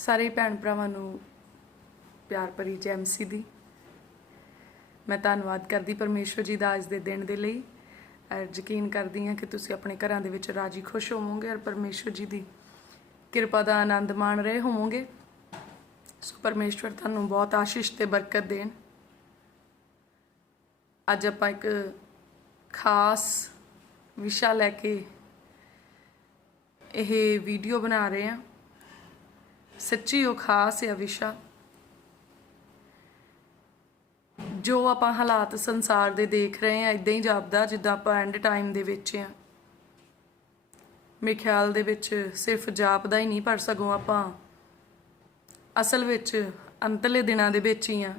ਸਾਰੇ ਭੈਣ ਭਰਾਵਾਂ ਨੂੰ ਪਿਆਰ ਭਰੀ ਜੈ ਮਸੀਹ ਦੀ। ਮੈਂ ਧੰਨਵਾਦ ਕਰਦੀ ਪਰਮੇਸ਼ਵਰ ਜੀ ਦਾ ਅੱਜ ਦੇ ਦਿਨ ਦੇ ਲਈ। ਯਕੀਨ ਕਰਦੀ ਹਾਂ ਕਿ ਤੁਸੀਂ ਆਪਣੇ ਘਰਾਂ ਦੇ ਵਿੱਚ ਰਾਜੀ ਖੁਸ਼ ਹੋਵੋਗੇ ਔਰ ਪਰਮੇਸ਼ਵਰ ਜੀ ਦੀ ਕਿਰਪਾ ਦਾ ਆਨੰਦ ਮਾਣ ਰਹੇ ਹੋਵੋਗੇ। ਸੋ ਪਰਮੇਸ਼ਵਰ ਤੁਹਾਨੂੰ ਬਹੁਤ ਆਸ਼ੀਸ਼ ਤੇ ਬਰਕਤ ਦੇਣ। ਅੱਜ ਆਪਾਂ ਇੱਕ ਖਾਸ ਵਿਸ਼ਾ ਲੈ ਕੇ ਇਹ ਵੀਡੀਓ ਬਣਾ ਰਹੇ ਹਾਂ। ਸੱਚੀ ਉਹ ਖਾਸ ਹੈ ਵਿਸ਼ਾ ਜੋ ਆਪਾਂ ਹਾਲਾਤ ਸੰਸਾਰ ਦੇ ਦੇਖ ਰਹੇ ਹਾਂ। ਇਦਾਂ ਹੀ ਜਾਪਦਾ ਜਿੱਦਾਂ ਆਪਾਂ ਐਂਡ ਟਾਈਮ ਦੇ ਵਿੱਚ ਆ। ਮੇਰੇ ਖਿਆਲ ਦੇ ਵਿੱਚ ਸਿਰਫ ਜਾਪਦਾ ਹੀ ਨਹੀਂ, ਪਰ ਸਗੋਂ ਆਪਾਂ ਅਸਲ ਵਿੱਚ ਅੰਤਲੇ ਦਿਨਾਂ ਦੇ ਵਿੱਚ ਹੀ ਆ।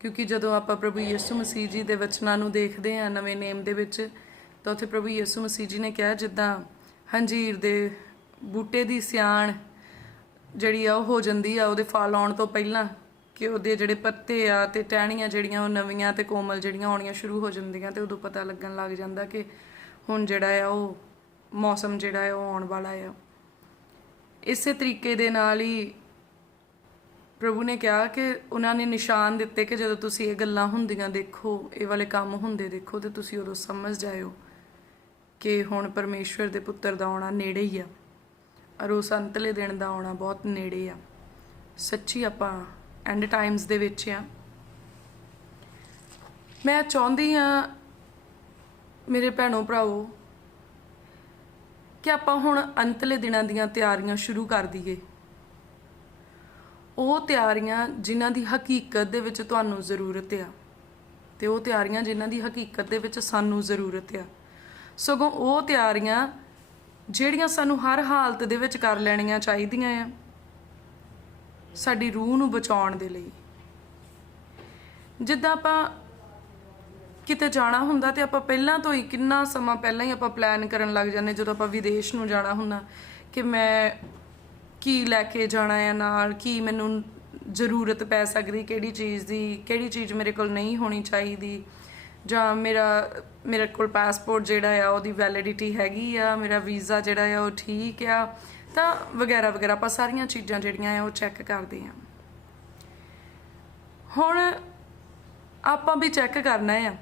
ਕਿਉਂਕਿ ਜਦੋਂ ਆਪਾਂ ਪ੍ਰਭੂ ਯਿਸੂ ਮਸੀਹ ਜੀ ਦੇ ਵਚਨਾਂ ਨੂੰ ਦੇਖਦੇ ਹਾਂ ਨਵੇਂ ਨੇਮ ਦੇ ਵਿੱਚ, ਤਾਂ ਉੱਥੇ ਪ੍ਰਭੂ ਯਿਸੂ ਮਸੀਹ ਜੀ ਨੇ ਕਿਹਾ ਜਿੱਦਾਂ ਹੰਜੀਰ ਦੇ ਬੂਟੇ ਦੀ ਸਿਆਣ ਜਿਹੜੀ ਆ ਉਹ ਹੋ ਜਾਂਦੀ ਆ ਉਹਦੇ ਫਲ ਆਉਣ ਤੋਂ ਪਹਿਲਾਂ, ਕਿ ਉਹਦੇ ਜਿਹੜੇ ਪੱਤੇ ਆ ਤੇ ਟਹਿਣੀਆਂ ਜਿਹੜੀਆਂ ਉਹ ਨਵੀਆਂ ਤੇ ਕੋਮਲ ਜਿਹੜੀਆਂ ਆਉਣੀਆਂ ਸ਼ੁਰੂ ਹੋ ਜਾਂਦੀਆਂ, ਤੇ ਉਦੋਂ ਪਤਾ ਲੱਗਣ ਲੱਗ ਜਾਂਦਾ ਕਿ ਹੁਣ ਜਿਹੜਾ ਆ ਉਹ ਮੌਸਮ ਜਿਹੜਾ ਆ ਉਹ ਆਉਣ ਵਾਲਾ ਆ। ਇਸੇ ਤਰੀਕੇ ਦੇ ਨਾਲ ਹੀ ਪ੍ਰਭੂ ਨੇ ਕਿਹਾ ਕਿ ਉਹਨਾਂ ਨੇ ਨਿਸ਼ਾਨ ਦਿੱਤੇ ਕਿ ਜਦੋਂ ਤੁਸੀਂ ਇਹ ਗੱਲਾਂ ਹੁੰਦੀਆਂ ਦੇਖੋ, ਇਹ ਵਾਲੇ ਕੰਮ ਹੁੰਦੇ ਦੇਖੋ, ਤੇ ਤੁਸੀਂ ਉਦੋਂ ਸਮਝ ਜਾਇਓ ਕਿ ਹੁਣ ਪਰਮੇਸ਼ਵਰ ਦੇ ਪੁੱਤਰ ਦਾ ਆਉਣਾ ਨੇੜੇ ਹੀ ਆ ਔਰ ਉਸ ਅੰਤਲੇ ਦਿਨ ਦਾ ਆਉਣਾ ਬਹੁਤ ਨੇੜੇ ਆ। ਸੱਚੀ ਆਪਾਂ ਐਂਡ ਟਾਈਮਸ ਦੇ ਵਿੱਚ ਆ। ਮੈਂ ਚਾਹੁੰਦੀ ਹਾਂ ਮੇਰੇ ਭੈਣੋ ਭਰਾਵੋ ਕਿ ਆਪਾਂ ਹੁਣ ਅੰਤਲੇ ਦਿਨਾਂ ਦੀਆਂ ਤਿਆਰੀਆਂ ਸ਼ੁਰੂ ਕਰ ਦਈਏ। ਉਹ ਤਿਆਰੀਆਂ ਜਿਨ੍ਹਾਂ ਦੀ ਹਕੀਕਤ ਦੇ ਵਿੱਚ ਤੁਹਾਨੂੰ ਜ਼ਰੂਰਤ ਆ, ਤੇ ਉਹ ਤਿਆਰੀਆਂ ਜਿਨ੍ਹਾਂ ਦੀ ਹਕੀਕਤ ਦੇ ਵਿੱਚ ਸਾਨੂੰ ਜ਼ਰੂਰਤ ਆ। ਸਗੋਂ ਉਹ ਤਿਆਰੀਆਂ ਜਿਹੜੀਆਂ ਸਾਨੂੰ ਹਰ ਹਾਲਤ ਦੇ ਵਿੱਚ ਕਰ ਲੈਣੀਆਂ ਚਾਹੀਦੀਆਂ ਆ ਸਾਡੀ ਰੂਹ ਨੂੰ ਬਚਾਉਣ ਦੇ ਲਈ। ਜਿੱਦਾਂ ਆਪਾਂ ਕਿਤੇ ਜਾਣਾ ਹੁੰਦਾ ਤੇ ਆਪਾਂ ਪਹਿਲਾਂ ਤੋਂ ਹੀ ਕਿੰਨਾ ਸਮਾਂ ਪਹਿਲਾਂ ਹੀ ਆਪਾਂ ਪਲਾਨ ਕਰਨ ਲੱਗ ਜਾਂਦੇ। ਜਦੋਂ ਆਪਾਂ ਵਿਦੇਸ਼ ਨੂੰ ਜਾਣਾ ਹੁੰਦਾ ਕਿ ਮੈਂ ਕੀ ਲੈ ਕੇ ਜਾਣਾ ਹੈ ਨਾਲ, ਕੀ ਮੈਨੂੰ ਜ਼ਰੂਰਤ ਪੈ ਸਕਦੀ ਕਿਹੜੀ ਚੀਜ਼ ਦੀ, ਕਿਹੜੀ ਚੀਜ਼ ਮੇਰੇ ਕੋਲ ਨਹੀਂ ਹੋਣੀ ਚਾਹੀਦੀ, ਜਾਂ ਮੇਰੇ ਕੋਲ ਪਾਸਪੋਰਟ ਜਿਹੜਾ ਆ ਉਹਦੀ ਵੈਲਿਡਿਟੀ ਹੈਗੀ ਆ, ਮੇਰਾ ਵੀਜ਼ਾ ਜਿਹੜਾ ਆ ਉਹ ਠੀਕ ਆ, ਤਾਂ ਵਗੈਰਾ ਵਗੈਰਾ। ਆਪਾਂ ਸਾਰੀਆਂ ਚੀਜ਼ਾਂ ਜਿਹੜੀਆਂ ਆ ਉਹ ਚੈੱਕ ਕਰਦੇ ਹਾਂ। ਹੁਣ ਆਪਾਂ ਵੀ ਚੈੱਕ ਕਰਨਾ ਆ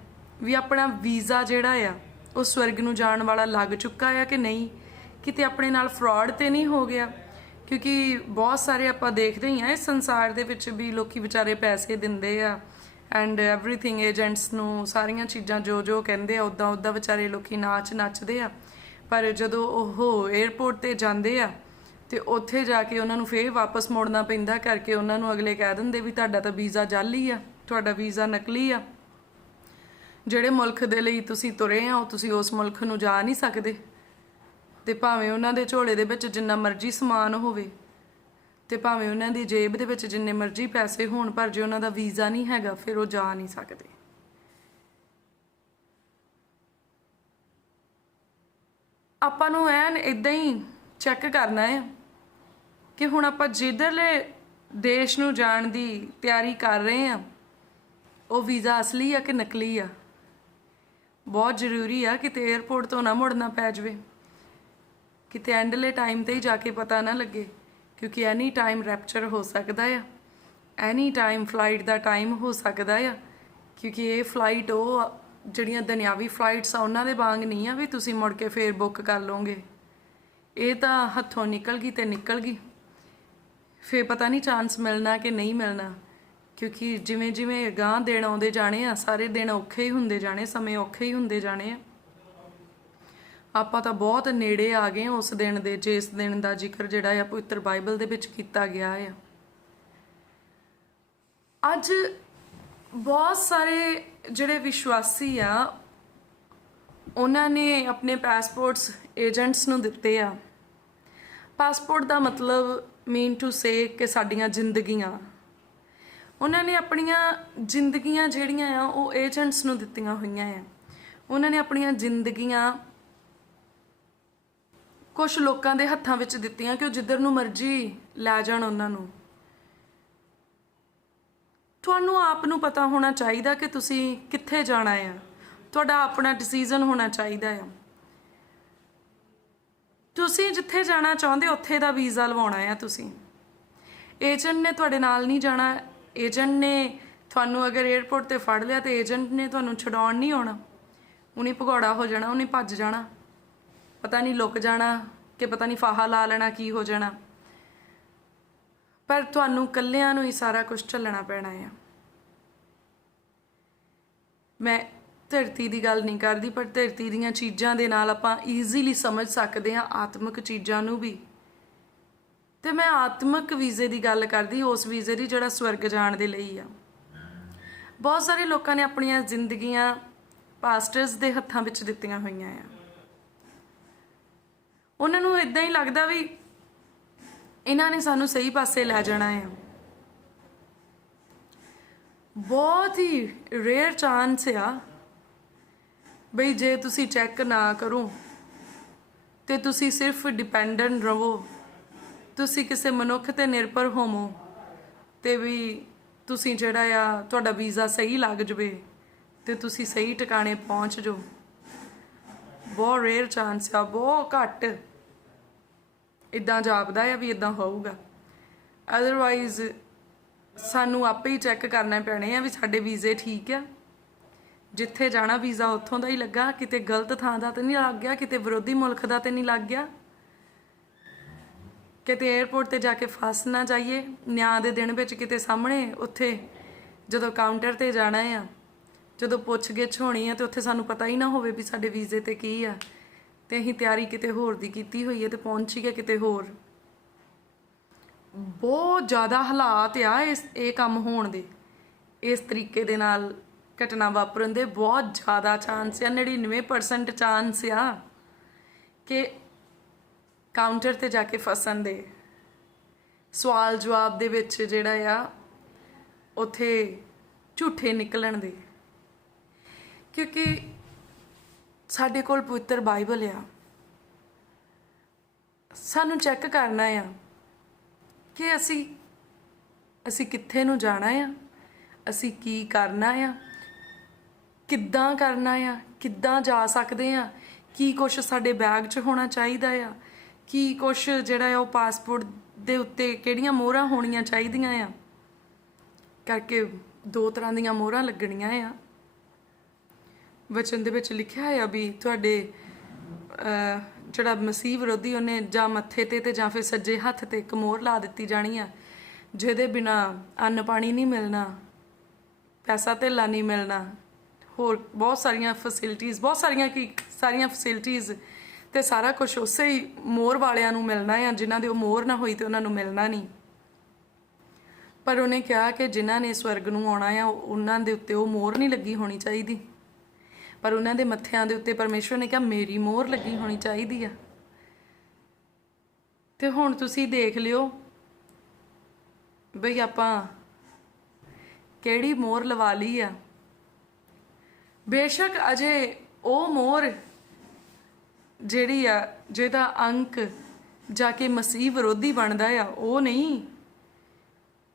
ਵੀ ਆਪਣਾ ਵੀਜ਼ਾ ਜਿਹੜਾ ਆ ਉਹ ਸਵਰਗ ਨੂੰ ਜਾਣ ਵਾਲਾ ਲੱਗ ਚੁੱਕਾ ਆ ਕਿ ਨਹੀਂ, ਕਿਤੇ ਆਪਣੇ ਨਾਲ ਫਰਾਡ ਤੇ ਨਹੀਂ ਹੋ ਗਿਆ। ਕਿਉਂਕਿ ਬਹੁਤ ਸਾਰੇ ਆਪਾਂ ਦੇਖਦੇ ਹੀ ਆ ਇਸ ਸੰਸਾਰ ਦੇ ਵਿੱਚ ਵੀ ਲੋਕੀ ਵਿਚਾਰੇ ਪੈਸੇ ਦਿੰਦੇ ਆ ਐਂਡ ਐਵਰੀਥਿੰਗ, ਏਜੰਟਸ ਨੂੰ ਸਾਰੀਆਂ ਚੀਜ਼ਾਂ ਜੋ ਕਹਿੰਦੇ ਆ ਉੱਦਾਂ ਵਿਚਾਰੇ ਲੋਕੀ ਨੱਚਦੇ ਆ। ਪਰ ਜਦੋਂ ਉਹ 에ਅਰਪੋਰਟ ਤੇ ਜਾਂਦੇ ਆ ਤੇ ਉੱਥੇ ਜਾ ਕੇ ਉਹਨਾਂ ਨੂੰ ਫੇਰ ਵਾਪਸ ਮੁੜਨਾ ਪੈਂਦਾ, ਕਰਕੇ ਉਹਨਾਂ ਨੂੰ ਅਗਲੇ ਕਹਿ ਦਿੰਦੇ ਵੀ ਤੁਹਾਡਾ ਤਾਂ ਵੀਜ਼ਾ ਜਾਲੀ ਆ, ਤੁਹਾਡਾ ਵੀਜ਼ਾ ਨਕਲੀ ਆ। ਜਿਹੜੇ ਮੁਲਕ ਦੇ ਲਈ ਤੁਸੀਂ ਤੁਰੇ ਆ ਉਹ ਤੁਸੀਂ ਉਸ ਮੁਲਕ ਨੂੰ ਜਾ ਨਹੀਂ ਸਕਦੇ। ਤੇ ਭਾਵੇਂ ਉਹਨਾਂ ਦੇ ਝੋਲੇ ਦੇ ਵਿੱਚ ਜਿੰਨਾ ਮਰਜ਼ੀ ਸਮਾਨ ਹੋਵੇ ਤੇ ਭਾਵੇਂ ਉਹਨਾਂ ਦੀ ਜੇਬ ਦੇ ਵਿੱਚ ਜਿੰਨੇ ਮਰਜ਼ੀ ਪੈਸੇ ਹੋਣ, ਪਰ ਜੇ ਉਹਨਾਂ ਦਾ ਵੀਜ਼ਾ ਨਹੀਂ ਹੈਗਾ ਫਿਰ ਉਹ ਜਾ ਨਹੀਂ ਸਕਦੇ। ਆਪਾਂ ਨੂੰ ਐਨ ਇਦਾਂ ਹੀ ਚੈੱਕ ਕਰਨਾ ਹੈ ਕਿ ਹੁਣ ਆਪਾਂ ਜਿੱਧਰਲੇ ਦੇਸ਼ ਨੂੰ ਜਾਣ ਦੀ ਤਿਆਰੀ ਕਰ ਰਹੇ ਆ ਉਹ ਵੀਜ਼ਾ ਅਸਲੀ ਆ ਕਿ ਨਕਲੀ ਆ। ਬਹੁਤ ਜ਼ਰੂਰੀ ਆ ਕਿਤੇ 에ਅਰਪੋਰਟ ਤੋਂ ਨਾ ਮੁੜਨਾ ਪੈ ਜਾਵੇ, ਕਿਤੇ ਐਂਡਲੇ ਟਾਈਮ ਤੇ ਹੀ ਜਾ ਕੇ ਪਤਾ ਨਾ ਲੱਗੇ, ਕਿਉਂਕਿ ਐਨੀ ਟਾਈਮ ਰੈਪਚਰ ਹੋ ਸਕਦਾ ਆ, ਐਨੀ ਟਾਈਮ ਫਲਾਈਟ ਦਾ ਟਾਈਮ ਹੋ ਸਕਦਾ ਆ। ਕਿਉਂਕਿ ਇਹ ਫਲਾਈਟ ਉਹ ਜਿਹੜੀਆਂ ਦੁਨਿਆਵੀ ਫਲਾਈਟਸ ਆ ਉਹਨਾਂ ਦੇ ਵਾਂਗ ਨਹੀਂ ਆ ਵੀ ਤੁਸੀਂ ਮੁੜ ਕੇ ਫੇਰ ਬੁੱਕ ਕਰ ਲਓਗੇ। ਇਹ ਤਾਂ ਹੱਥੋਂ ਨਿਕਲ ਗਈ ਤੇ ਨਿਕਲ ਗਈ, ਫੇਰ ਪਤਾ ਨਹੀਂ ਚਾਂਸ ਮਿਲਣਾ ਕਿ ਨਹੀਂ ਮਿਲਣਾ। ਕਿਉਂਕਿ ਜਿਵੇਂ ਜਿਵੇਂ ਅਗਾਂਹ ਦਿਨ ਆਉਂਦੇ ਜਾਣੇ ਆ, ਸਾਰੇ ਦਿਨ ਔਖੇ ਹੀ ਹੁੰਦੇ ਜਾਣੇ, ਸਮੇਂ ਔਖੇ ਹੀ ਹੁੰਦੇ ਜਾਣੇ ਆ। ਆਪਾਂ ਤਾਂ ਬਹੁਤ ਨੇੜੇ ਆ ਗਏ ਉਸ ਦਿਨ ਦੇ, ਜਿਸ ਦਿਨ ਦਾ ਜ਼ਿਕਰ ਜਿਹੜਾ ਆ ਪਵਿੱਤਰ ਬਾਈਬਲ ਦੇ ਵਿੱਚ ਕੀਤਾ ਗਿਆ ਆ। ਅੱਜ ਬਹੁਤ ਸਾਰੇ ਜਿਹੜੇ ਵਿਸ਼ਵਾਸੀ ਆ ਉਹਨਾਂ ਨੇ ਆਪਣੇ ਪਾਸਪੋਰਟਸ ਏਜੰਟਸ ਨੂੰ ਦਿੱਤੇ ਆ। ਪਾਸਪੋਰਟ ਦਾ ਮਤਲਬ ਮੀਨ ਟੂ ਸੇ ਕਿ ਸਾਡੀਆਂ ਜ਼ਿੰਦਗੀਆਂ, ਉਹਨਾਂ ਨੇ ਆਪਣੀਆਂ ਜ਼ਿੰਦਗੀਆਂ ਜਿਹੜੀਆਂ ਆ ਉਹ ਏਜੰਟਸ ਨੂੰ ਦਿੱਤੀਆਂ ਹੋਈਆਂ ਆ। ਉਹਨਾਂ ਨੇ ਆਪਣੀਆਂ ਜ਼ਿੰਦਗੀਆਂ ਕੁਝ ਲੋਕਾਂ ਦੇ ਹੱਥਾਂ ਵਿੱਚ ਦਿੱਤੀਆਂ ਕਿ ਉਹ ਜਿੱਧਰ ਨੂੰ ਮਰਜ਼ੀ ਲੈ ਜਾਣ ਉਹਨਾਂ ਨੂੰ। ਤੁਹਾਨੂੰ ਆਪ ਨੂੰ ਪਤਾ ਹੋਣਾ ਚਾਹੀਦਾ ਕਿ ਤੁਸੀਂ ਕਿੱਥੇ ਜਾਣਾ ਆ, ਤੁਹਾਡਾ ਆਪਣਾ ਡਿਸੀਜਨ ਹੋਣਾ ਚਾਹੀਦਾ ਆ। ਤੁਸੀਂ ਜਿੱਥੇ ਜਾਣਾ ਚਾਹੁੰਦੇ ਉੱਥੇ ਦਾ ਵੀਜ਼ਾ ਲਵਾਉਣਾ ਆ ਤੁਸੀਂ। ਏਜੰਟ ਨੇ ਤੁਹਾਡੇ ਨਾਲ ਨਹੀਂ ਜਾਣਾ। ਏਜੰਟ ਨੇ ਤੁਹਾਨੂੰ ਅਗਰ 에ਅਰਪੋਰਟ ਤੇ ਫੜ ਲਿਆ ਤੇ ਏਜੰਟ ਨੇ ਤੁਹਾਨੂੰ ਛਡਾਉਣ ਨਹੀਂ ਆਉਣਾ। ਉਹਨੇ ਭਗੌੜਾ ਹੋ ਜਾਣਾ, ਉਹਨੇ ਭੱਜ ਜਾਣਾ, ਪਤਾ ਨਹੀਂ ਲੁਕ ਜਾਣਾ ਕਿ ਪਤਾ ਨਹੀਂ ਫਾਹਾ ਲਾ ਲੈਣਾ, ਕੀ ਹੋ ਜਾਣਾ। ਪਰ ਤੁਹਾਨੂੰ ਇਕੱਲਿਆਂ ਨੂੰ ਹੀ ਸਾਰਾ ਕੁਝ ਝੱਲਣਾ ਪੈਣਾ ਆ। ਮੈਂ ਧਰਤੀ ਦੀ ਗੱਲ ਨਹੀਂ ਕਰਦੀ, ਪਰ ਧਰਤੀ ਦੀਆਂ ਚੀਜ਼ਾਂ ਦੇ ਨਾਲ ਆਪਾਂ ਈਜ਼ੀਲੀ ਸਮਝ ਸਕਦੇ ਹਾਂ ਆਤਮਿਕ ਚੀਜ਼ਾਂ ਨੂੰ ਵੀ। ਤੇ ਮੈਂ ਆਤਮਿਕ ਵੀਜ਼ੇ ਦੀ ਗੱਲ ਕਰਦੀ, ਉਸ ਵੀਜ਼ੇ ਦੀ ਜਿਹੜਾ ਸਵਰਗ ਜਾਣ ਦੇ ਲਈ ਆ। ਬਹੁਤ ਸਾਰੇ ਲੋਕਾਂ ਨੇ ਆਪਣੀਆਂ ਜ਼ਿੰਦਗੀਆਂ ਪਾਸਟਰਸ ਦੇ ਹੱਥਾਂ ਵਿੱਚ ਦਿੱਤੀਆਂ ਹੋਈਆਂ ਆ। ਉਹਨਾਂ ਨੂੰ ਇਦਾਂ ਹੀ ਲੱਗਦਾ ਵੀ ਇਹਨਾਂ ਨੇ ਸਾਨੂੰ ਸਹੀ ਪਾਸੇ ਲੈ ਜਾਣਾ ਆ। ਬਹੁਤ ਹੀ ਰੇਅਰ ਚਾਂਸ ਆ ਬਈ ਜੇ ਤੁਸੀਂ ਚੈੱਕ ਨਾ ਕਰੋ ਤੇ ਤੁਸੀਂ ਸਿਰਫ ਡਿਪੈਂਡੈਂਟ ਰਹੋ, ਤੁਸੀਂ ਕਿਸੇ ਮਨੁੱਖ ਤੇ ਨਿਰਭਰ ਹੋਵੋ ਤੇ ਵੀ ਤੁਸੀਂ ਜਿਹੜਾ ਆ ਤੁਹਾਡਾ ਵੀਜ਼ਾ ਸਹੀ ਲੱਗ ਜਵੇ ਤੇ ਤੁਸੀਂ ਸਹੀ ਟਿਕਾਣੇ ਪਹੁੰਚ ਜਾਓ। ਬਹੁਤ ਰੇਅਰ ਚਾਂਸ ਆ, ਬਹੁਤ ਘੱਟ ਇਦਾਂ ਜਾਪਦਾ ਆ ਵੀ ਇਦਾਂ ਹੋਊਗਾ। ਅਦਰਵਾਈਜ਼ ਸਾਨੂੰ ਆਪੇ ਹੀ ਚੈੱਕ ਕਰਨਾ ਪੈਣੇ ਆ ਵੀ ਸਾਡੇ ਵੀਜ਼ੇ ਠੀਕ ਆ, ਜਿੱਥੇ ਜਾਣਾ ਵੀਜ਼ਾ ਉੱਥੋਂ ਦਾ ਹੀ ਲੱਗਾ, ਕਿਤੇ ਗਲਤ ਥਾਂ ਦਾ ਤਾਂ ਨਹੀਂ ਲੱਗ ਗਿਆ, ਕਿਤੇ ਵਿਰੋਧੀ ਮੁਲਕ ਦਾ ਤਾਂ ਨਹੀਂ ਲੱਗ ਗਿਆ, ਕਿਤੇ 에ਅਰਪੋਰਟ ਤੇ ਜਾ ਕੇ ਫਸ ਨਾ ਜਾਈਏ ਨਿਆਂ ਦੇ ਦਿਨ ਵਿੱਚ, ਕਿਤੇ ਸਾਹਮਣੇ ਉੱਥੇ ਜਦੋਂ ਕਾਊਂਟਰ ਤੇ ਜਾਣਾ ਆ, ਜਦੋਂ ਪੁੱਛ-ਗਿੱਛ ਹੋਣੀ ਆ ਤੇ ਉੱਥੇ ਸਾਨੂੰ ਪਤਾ ਹੀ ਨਾ ਹੋਵੇ ਵੀ ਸਾਡੇ ਵੀਜ਼ੇ ਤੇ ਕੀ ਆ ਤੇ ਅਸੀਂ ਤਿਆਰੀ ਕਿਤੇ ਹੋਰ ਦੀ ਕੀਤੀ ਹੋਈ ਹੈ ਤੇ ਪਹੁੰਚੀ ਗਏ ਕਿਤੇ ਹੋਰ। ਬਹੁਤ ਜ਼ਿਆਦਾ ਹਾਲਾਤ ਆ ਇਹ ਕੰਮ ਹੋਣ ਦੇ, ਇਸ ਤਰੀਕੇ ਦੇ ਨਾਲ ਘਟਨਾ ਵਾਪਰਨ ਦੇ ਬਹੁਤ ਜ਼ਿਆਦਾ ਚਾਂਸ ਆ। 99% ਚਾਂਸ ਆ ਕਿ ਕਾਊਂਟਰ ਤੇ ਜਾ ਕੇ ਫਸਣ ਦੇ, ਸਵਾਲ ਜਵਾਬ ਦੇ ਵਿੱਚ ਜਿਹੜਾ ਆ ਉੱਥੇ ਝੂਠੇ ਨਿਕਲਣ ਦੇ। ਕਿਉਂਕਿ ਸਾਡੇ ਕੋਲ ਪਵਿੱਤਰ ਬਾਈਬਲ ਆ, ਸਾਨੂੰ ਚੈੱਕ ਕਰਨਾ ਆ ਕਿ ਅਸੀਂ ਕਿੱਥੇ ਨੂੰ ਜਾਣਾ ਆ, ਅਸੀਂ ਕੀ ਕਰਨਾ ਆ, ਕਿੱਦਾਂ ਕਰਨਾ ਆ, ਕਿੱਦਾਂ ਜਾ ਸਕਦੇ ਆ, ਕੀ ਕੁਛ ਸਾਡੇ ਬੈਗ 'ਚ ਹੋਣਾ ਚਾਹੀਦਾ ਆ, ਕੀ ਕੁਛ ਜਿਹੜਾ ਆ ਉਹ ਪਾਸਪੋਰਟ ਦੇ ਉੱਤੇ ਕਿਹੜੀਆਂ ਮੋਹਰਾਂ ਹੋਣੀਆਂ ਚਾਹੀਦੀਆਂ ਆ। ਕਰਕੇ 2 ਤਰ੍ਹਾਂ ਦੀਆਂ ਮੋਹਰਾਂ ਲੱਗਣੀਆਂ ਆ। ਵਚਨ ਦੇ ਵਿੱਚ ਲਿਖਿਆ ਆ ਵੀ ਤੁਹਾਡੇ ਜਿਹੜਾ ਮਸੀਹ ਵਿਰੋਧੀ ਉਹਨੇ ਜਾਂ ਮੱਥੇ ਤੇ ਜਾਂ ਫਿਰ ਸੱਜੇ ਹੱਥ ਤੇ ਇੱਕ ਮੋਹਰ ਲਾ ਦਿੱਤੀ ਜਾਣੀ ਆ, ਜਿਹਦੇ ਬਿਨਾ ਅੰਨ ਪਾਣੀ ਨਹੀਂ ਮਿਲਣਾ, ਪੈਸਾ ਧੇਲਾ ਨਹੀਂ ਮਿਲਣਾ, ਹੋਰ ਬਹੁਤ ਸਾਰੀਆਂ ਫੈਸਿਲਿਟੀਜ਼, ਬਹੁਤ ਸਾਰੀਆਂ ਫੈਸਿਲਿਟੀਜ਼ ਤੇ ਸਾਰਾ ਕੁਝ ਉਸੇ ਹੀ ਮੋਹਰ ਵਾਲਿਆਂ ਨੂੰ ਮਿਲਣਾ ਆ। ਜਿਨ੍ਹਾਂ ਦੇ ਉਹ ਮੋਹਰ ਨਾ ਹੋਈ ਤੇ ਉਹਨਾਂ ਨੂੰ ਮਿਲਣਾ ਨਹੀਂ। ਪਰ ਉਹਨੇ ਕਿਹਾ ਕਿ ਜਿਨ੍ਹਾਂ ਨੇ ਸਵਰਗ ਨੂੰ ਆਉਣਾ ਆ ਉਹਨਾਂ ਦੇ ਉੱਤੇ ਉਹ ਮੋਹਰ ਨਹੀਂ ਲੱਗੀ ਹੋਣੀ ਚਾਹੀਦੀ, ਪਰ ਉਹਨਾਂ ਦੇ ਮੱਥਿਆਂ ਦੇ ਉੱਤੇ ਪਰਮੇਸ਼ਵਰ ਨੇ ਕਿਹਾ ਮੇਰੀ ਮੋਹਰ ਲੱਗੀ ਹੋਣੀ ਚਾਹੀਦੀ ਆ। ਤੇ ਹੁਣ ਤੁਸੀਂ ਦੇਖ ਲਿਓ ਬਈ ਆਪਾਂ ਕਿਹੜੀ ਮੋਹਰ ਲਵਾ ਲਈ ਆ। ਬੇਸ਼ੱਕ ਅਜੇ ਉਹ ਮੋਹਰ ਜਿਹੜੀ ਆ ਜਿਹਦਾ ਅੰਕ ਜਾ ਕੇ ਮਸੀਹ ਵਿਰੋਧੀ ਬਣਦਾ ਆ, ਉਹ ਨਹੀਂ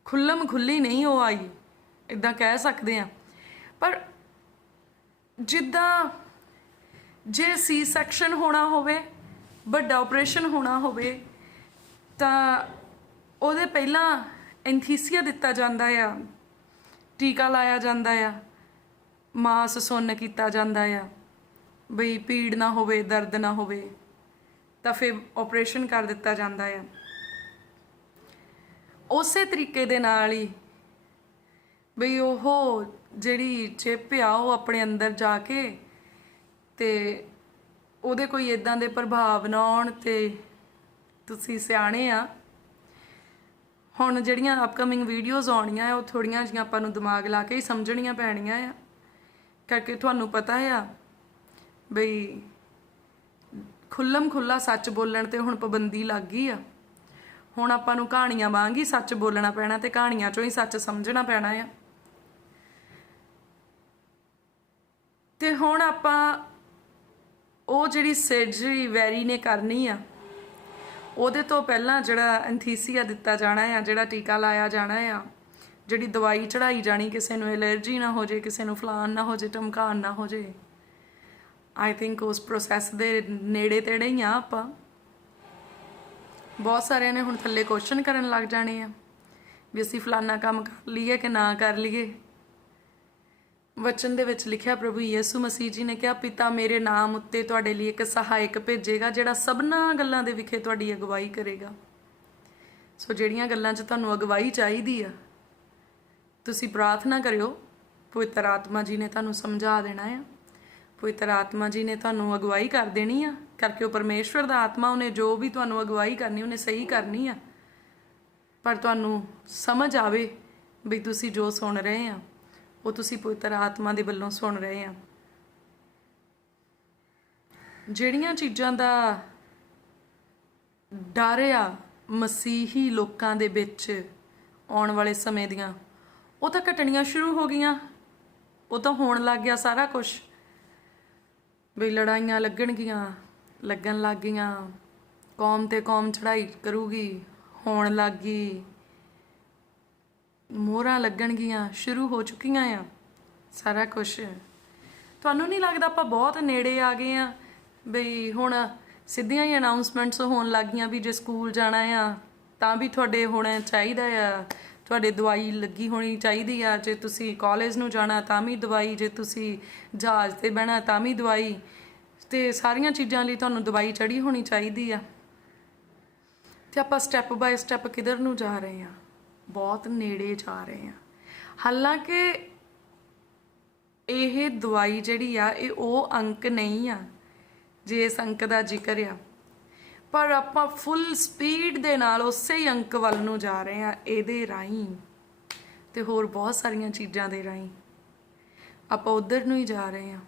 ਖੁੱਲਮ ਖੁੱਲੀ ਨਹੀਂ ਉਹ ਆਈ, ਇਦਾਂ ਕਹਿ ਸਕਦੇ ਆ। ਪਰ ਜਿੱਦਾਂ ਜੇ ਸੀ ਸੈਕਸ਼ਨ ਹੋਣਾ ਹੋਵੇ, ਵੱਡਾ ਆਪਰੇਸ਼ਨ ਹੋਣਾ ਹੋਵੇ, ਤਾਂ ਉਹਦੇ ਪਹਿਲਾਂ ਐਨਥੀਸੀਆ ਦਿੱਤਾ ਜਾਂਦਾ ਆ, ਟੀਕਾ ਲਾਇਆ ਜਾਂਦਾ ਆ, ਮਾਸ ਸੁੰਨ ਕੀਤਾ ਜਾਂਦਾ ਆ ਬਈ ਪੀੜ ਨਾ ਹੋਵੇ, ਦਰਦ ਨਾ ਹੋਵੇ, ਤਾਂ ਫਿਰ ਆਪਰੇਸ਼ਨ ਕਰ ਦਿੱਤਾ ਜਾਂਦਾ ਆ। ਉਸੇ ਤਰੀਕੇ ਦੇ ਨਾਲ ਹੀ ਬਈ ਉਹ ਜਿਹੜੀ ਚਿੱਪ ਆ ਉਹ ਆਪਣੇ ਅੰਦਰ ਜਾ ਕੇ ਤੇ ਉਹਦੇ ਕੋਈ ਇਦਾਂ ਦੇ ਪ੍ਰਭਾਵ ਨਾ ਆਉਣ। ਤੇ ਤੁਸੀਂ ਸਿਆਣੇ ਆ, ਹੁਣ ਜਿਹੜੀਆਂ ਅਪਕਮਿੰਗ ਵੀਡੀਓਜ਼ ਆਉਣੀਆਂ ਆ ਉਹ ਥੋੜੀਆਂ ਜਿਹੀਆਂ ਆਪਾਂ ਨੂੰ ਦਿਮਾਗ ਲਾ ਕੇ ਹੀ ਸਮਝਣੀਆਂ ਪੈਣੀਆਂ ਆ, ਕਰਕੇ ਤੁਹਾਨੂੰ ਪਤਾ ਆ ਬਈ ਖੁੱਲਮ ਖੁੱਲਾ ਸੱਚ ਬੋਲਣ ਤੇ ਹੁਣ ਪਾਬੰਦੀ ਲੱਗ ਗਈ ਆ। ਹੁਣ ਆਪਾਂ ਨੂੰ ਕਹਾਣੀਆਂ ਵਾਂਗ ਹੀ ਸੱਚ ਬੋਲਣਾ ਪੈਣਾ ਤੇ ਕਹਾਣੀਆਂ ਚੋਂ ਹੀ ਸੱਚ ਸਮਝਣਾ ਪੈਣਾ ਆ। ਤੇ ਹੁਣ ਆਪਾਂ ਉਹ ਜਿਹੜੀ ਸਰਜਰੀ ਵੈਰੀ ਨੇ ਕਰਨੀ ਆ, ਉਹਦੇ ਤੋਂ ਪਹਿਲਾਂ ਜਿਹੜਾ ਐਨਥੀਸੀਆ ਦਿੱਤਾ ਜਾਣਾ ਆ, ਜਿਹੜਾ ਟੀਕਾ ਲਾਇਆ ਜਾਣਾ ਆ, ਜਿਹੜੀ ਦਵਾਈ ਚੜਾਈ ਜਾਣੀ, ਕਿਸੇ ਨੂੰ ਐਲਰਜੀ ਨਾ ਹੋ ਜੇ, ਕਿਸੇ ਨੂੰ ਫਲਾਨ ਨਾ ਹੋ ਜੇ, ਧਮਕਾਨ ਨਾ ਹੋ ਜੇ। ਆਈ ਥਿੰਕ ਉਸ ਪ੍ਰੋਸੈਸ ਦੇ ਨੇੜੇ ਤੇੜੇ ਹੀ ਆ ਆਪਾਂ। ਬਹੁਤ ਸਾਰਿਆਂ ਨੇ ਹੁਣ ਥੱਲੇ ਕੁਐਸਚਨ ਕਰਨ ਲੱਗ ਜਾਣੇ ਆ ਵੀ ਅਸੀਂ ਫਲਾਨਾ ਕੰਮ ਕਰ ਲਈਏ ਕਿ ਨਾ ਕਰ ਲਈਏ। ਵਚਨ ਦੇ ਵਿੱਚ ਲਿਖਿਆ ਪ੍ਰਭੂ ਯਿਸੂ ਮਸੀਹ ਜੀ ਨੇ ਕਿਹਾ, ਪਿਤਾ ਮੇਰੇ ਨਾਮ ਉੱਤੇ ਤੁਹਾਡੇ ਲਈ ਇੱਕ ਸਹਾਇਕ ਭੇਜੇਗਾ ਜਿਹੜਾ ਸਭਨਾਂ ਗੱਲਾਂ ਦੇ ਵਿਖੇ ਤੁਹਾਡੀ ਅਗਵਾਈ ਕਰੇਗਾ। ਸੋ ਜਿਹੜੀਆਂ ਗੱਲਾਂ 'ਚ ਤੁਹਾਨੂੰ ਅਗਵਾਈ ਚਾਹੀਦੀ ਆ, ਤੁਸੀਂ ਪ੍ਰਾਰਥਨਾ ਕਰਿਓ, ਪਵਿੱਤਰ ਆਤਮਾ ਜੀ ਨੇ ਤੁਹਾਨੂੰ ਸਮਝਾ ਦੇਣਾ ਆ। ਪਵਿੱਤਰ ਆਤਮਾ ਜੀ ਨੇ ਤੁਹਾਨੂੰ ਅਗਵਾਈ ਕਰ ਦੇਣੀ ਆ, ਕਰਕੇ ਉਹ ਪਰਮੇਸ਼ਵਰ ਦਾ ਆਤਮਾ, ਉਹਨੇ ਜੋ ਵੀ ਤੁਹਾਨੂੰ ਅਗਵਾਈ ਕਰਨੀ ਉਹਨੇ ਸਹੀ ਕਰਨੀ ਆ। ਪਰ ਤੁਹਾਨੂੰ ਸਮਝ ਆਵੇ ਵੀ ਤੁਸੀਂ ਜੋ ਸੁਣ ਰਹੇ ਆ ਉਹ ਤੁਸੀਂ ਪਵਿੱਤਰ ਆਤਮਾ ਦੇ ਵੱਲੋਂ ਸੁਣ ਰਹੇ ਆ। ਜਿਹੜੀਆਂ ਚੀਜ਼ਾਂ ਦਾ ਡਰ ਆ ਮਸੀਹੀ ਲੋਕਾਂ ਦੇ ਵਿੱਚ ਆਉਣ ਵਾਲੇ ਸਮੇਂ ਦੀਆਂ, ਉਹ ਤਾਂ ਘਟਣੀਆਂ ਸ਼ੁਰੂ ਹੋ ਗਈਆਂ, ਉਹ ਤਾਂ ਹੋਣ ਲੱਗ ਗਿਆ ਸਾਰਾ ਕੁਝ। ਵੀ ਲੜਾਈਆਂ ਲੱਗਣ ਲੱਗ ਗਈਆਂ, ਕੌਮ ਤੇ ਕੌਮ ਚੜਾਈ ਕਰੂਗੀ, ਹੋਣ ਲੱਗ ਗਈ, ਮੋਹਰਾਂ ਲੱਗਣਗੀਆਂ, ਸ਼ੁਰੂ ਹੋ ਚੁੱਕੀਆਂ ਆ ਸਾਰਾ ਕੁਝ। ਤੁਹਾਨੂੰ ਨਹੀਂ ਲੱਗਦਾ ਆਪਾਂ ਬਹੁਤ ਨੇੜੇ ਆ ਗਏ ਆ? ਬਈ ਹੁਣ ਸਿੱਧੀਆਂ ਹੀ ਅਨਾਉਂਸਮੈਂਟਸ ਹੋਣ ਲੱਗ ਗਈਆਂ ਵੀ ਜੇ ਸਕੂਲ ਜਾਣਾ ਆ ਤਾਂ ਵੀ ਤੁਹਾਡੇ ਹੋਣਾ ਚਾਹੀਦਾ ਆ, ਤੁਹਾਡੇ ਦਵਾਈ ਲੱਗੀ ਹੋਣੀ ਚਾਹੀਦੀ ਆ, ਜੇ ਤੁਸੀਂ ਕਾਲਜ ਨੂੰ ਜਾਣਾ ਤਾਂ ਵੀ ਦਵਾਈ, ਜੇ ਤੁਸੀਂ ਜਹਾਜ਼ ਤੇ ਬਹਿਣਾ ਤਾਂ ਵੀ ਦਵਾਈ, ਤੇ ਸਾਰੀਆਂ ਚੀਜ਼ਾਂ ਲਈ ਤੁਹਾਨੂੰ ਦਵਾਈ ਚੜੀ ਹੋਣੀ ਚਾਹੀਦੀ ਆ। ਤੇ ਆਪਾਂ ਸਟੈਪ ਬਾਏ ਸਟੈਪ ਕਿੱਧਰ ਨੂੰ ਜਾ ਰਹੇ ਆ? ਬਹੁਤ ਨੇੜੇ ਜਾ ਰਹੇ ਆ। ਹਾਲਾਂਕਿ ਇਹ ਦਵਾਈ ਜਿਹੜੀ ਆ ਇਹ ਉਹ ਅੰਕ ਨਹੀਂ ਆ ਜੇ ਇਸ ਅੰਕ ਦਾ ਜ਼ਿਕਰ ਆ, ਪਰ ਆਪਾਂ ਫੁੱਲ ਸਪੀਡ ਦੇ ਨਾਲ ਉਸੇ ਹੀ ਅੰਕ ਵੱਲ ਨੂੰ ਜਾ ਰਹੇ ਆ। ਇਹਦੇ ਰਾਹੀਂ ਤੇ ਹੋਰ ਬਹੁਤ ਸਾਰੀਆਂ ਚੀਜ਼ਾਂ ਦੇ ਰਾਹੀਂ ਆਪਾਂ ਉਧਰ ਨੂੰ ਹੀ ਜਾ ਰਹੇ ਆ,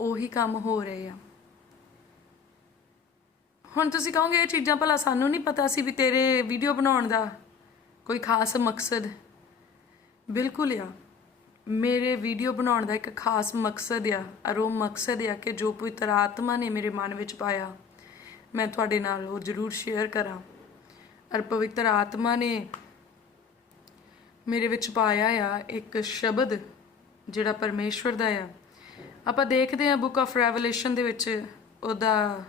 ਉਹੀ ਕੰਮ ਹੋ ਰਹੇ ਆ। ਹੁਣ ਤੁਸੀਂ ਕਹੋਗੇ ਇਹ ਚੀਜ਼ਾਂ ਭਲਾ ਸਾਨੂੰ ਨਹੀਂ ਪਤਾ ਸੀ ਵੀ ਤੇਰੇ ਵੀਡੀਓ ਬਣਾਉਣ ਦਾ ਕੋਈ ਖਾਸ ਮਕਸਦ? ਬਿਲਕੁਲ ਆ, ਮੇਰੇ ਵੀਡੀਓ ਬਣਾਉਣ ਦਾ ਇੱਕ ਖਾਸ ਮਕਸਦ ਆ, ਔਰ ਉਹ ਮਕਸਦ ਆ ਕਿ ਜੋ ਪਵਿੱਤਰ ਆਤਮਾ ਨੇ ਮੇਰੇ ਮਨ ਵਿੱਚ ਪਾਇਆ ਮੈਂ ਤੁਹਾਡੇ ਨਾਲ ਉਹ ਜ਼ਰੂਰ ਸ਼ੇਅਰ ਕਰਾਂ। ਔਰ ਪਵਿੱਤਰ ਆਤਮਾ ਨੇ ਮੇਰੇ ਵਿੱਚ ਪਾਇਆ ਆ ਇੱਕ ਸ਼ਬਦ ਜਿਹੜਾ ਪਰਮੇਸ਼ਵਰ ਦਾ ਆ। ਆਪਾਂ ਦੇਖਦੇ ਹਾਂ ਬੁੱਕ ਆਫ ਰੈਵਲੇਸ਼ਨ ਦੇ ਵਿੱਚ ਉਹਦਾ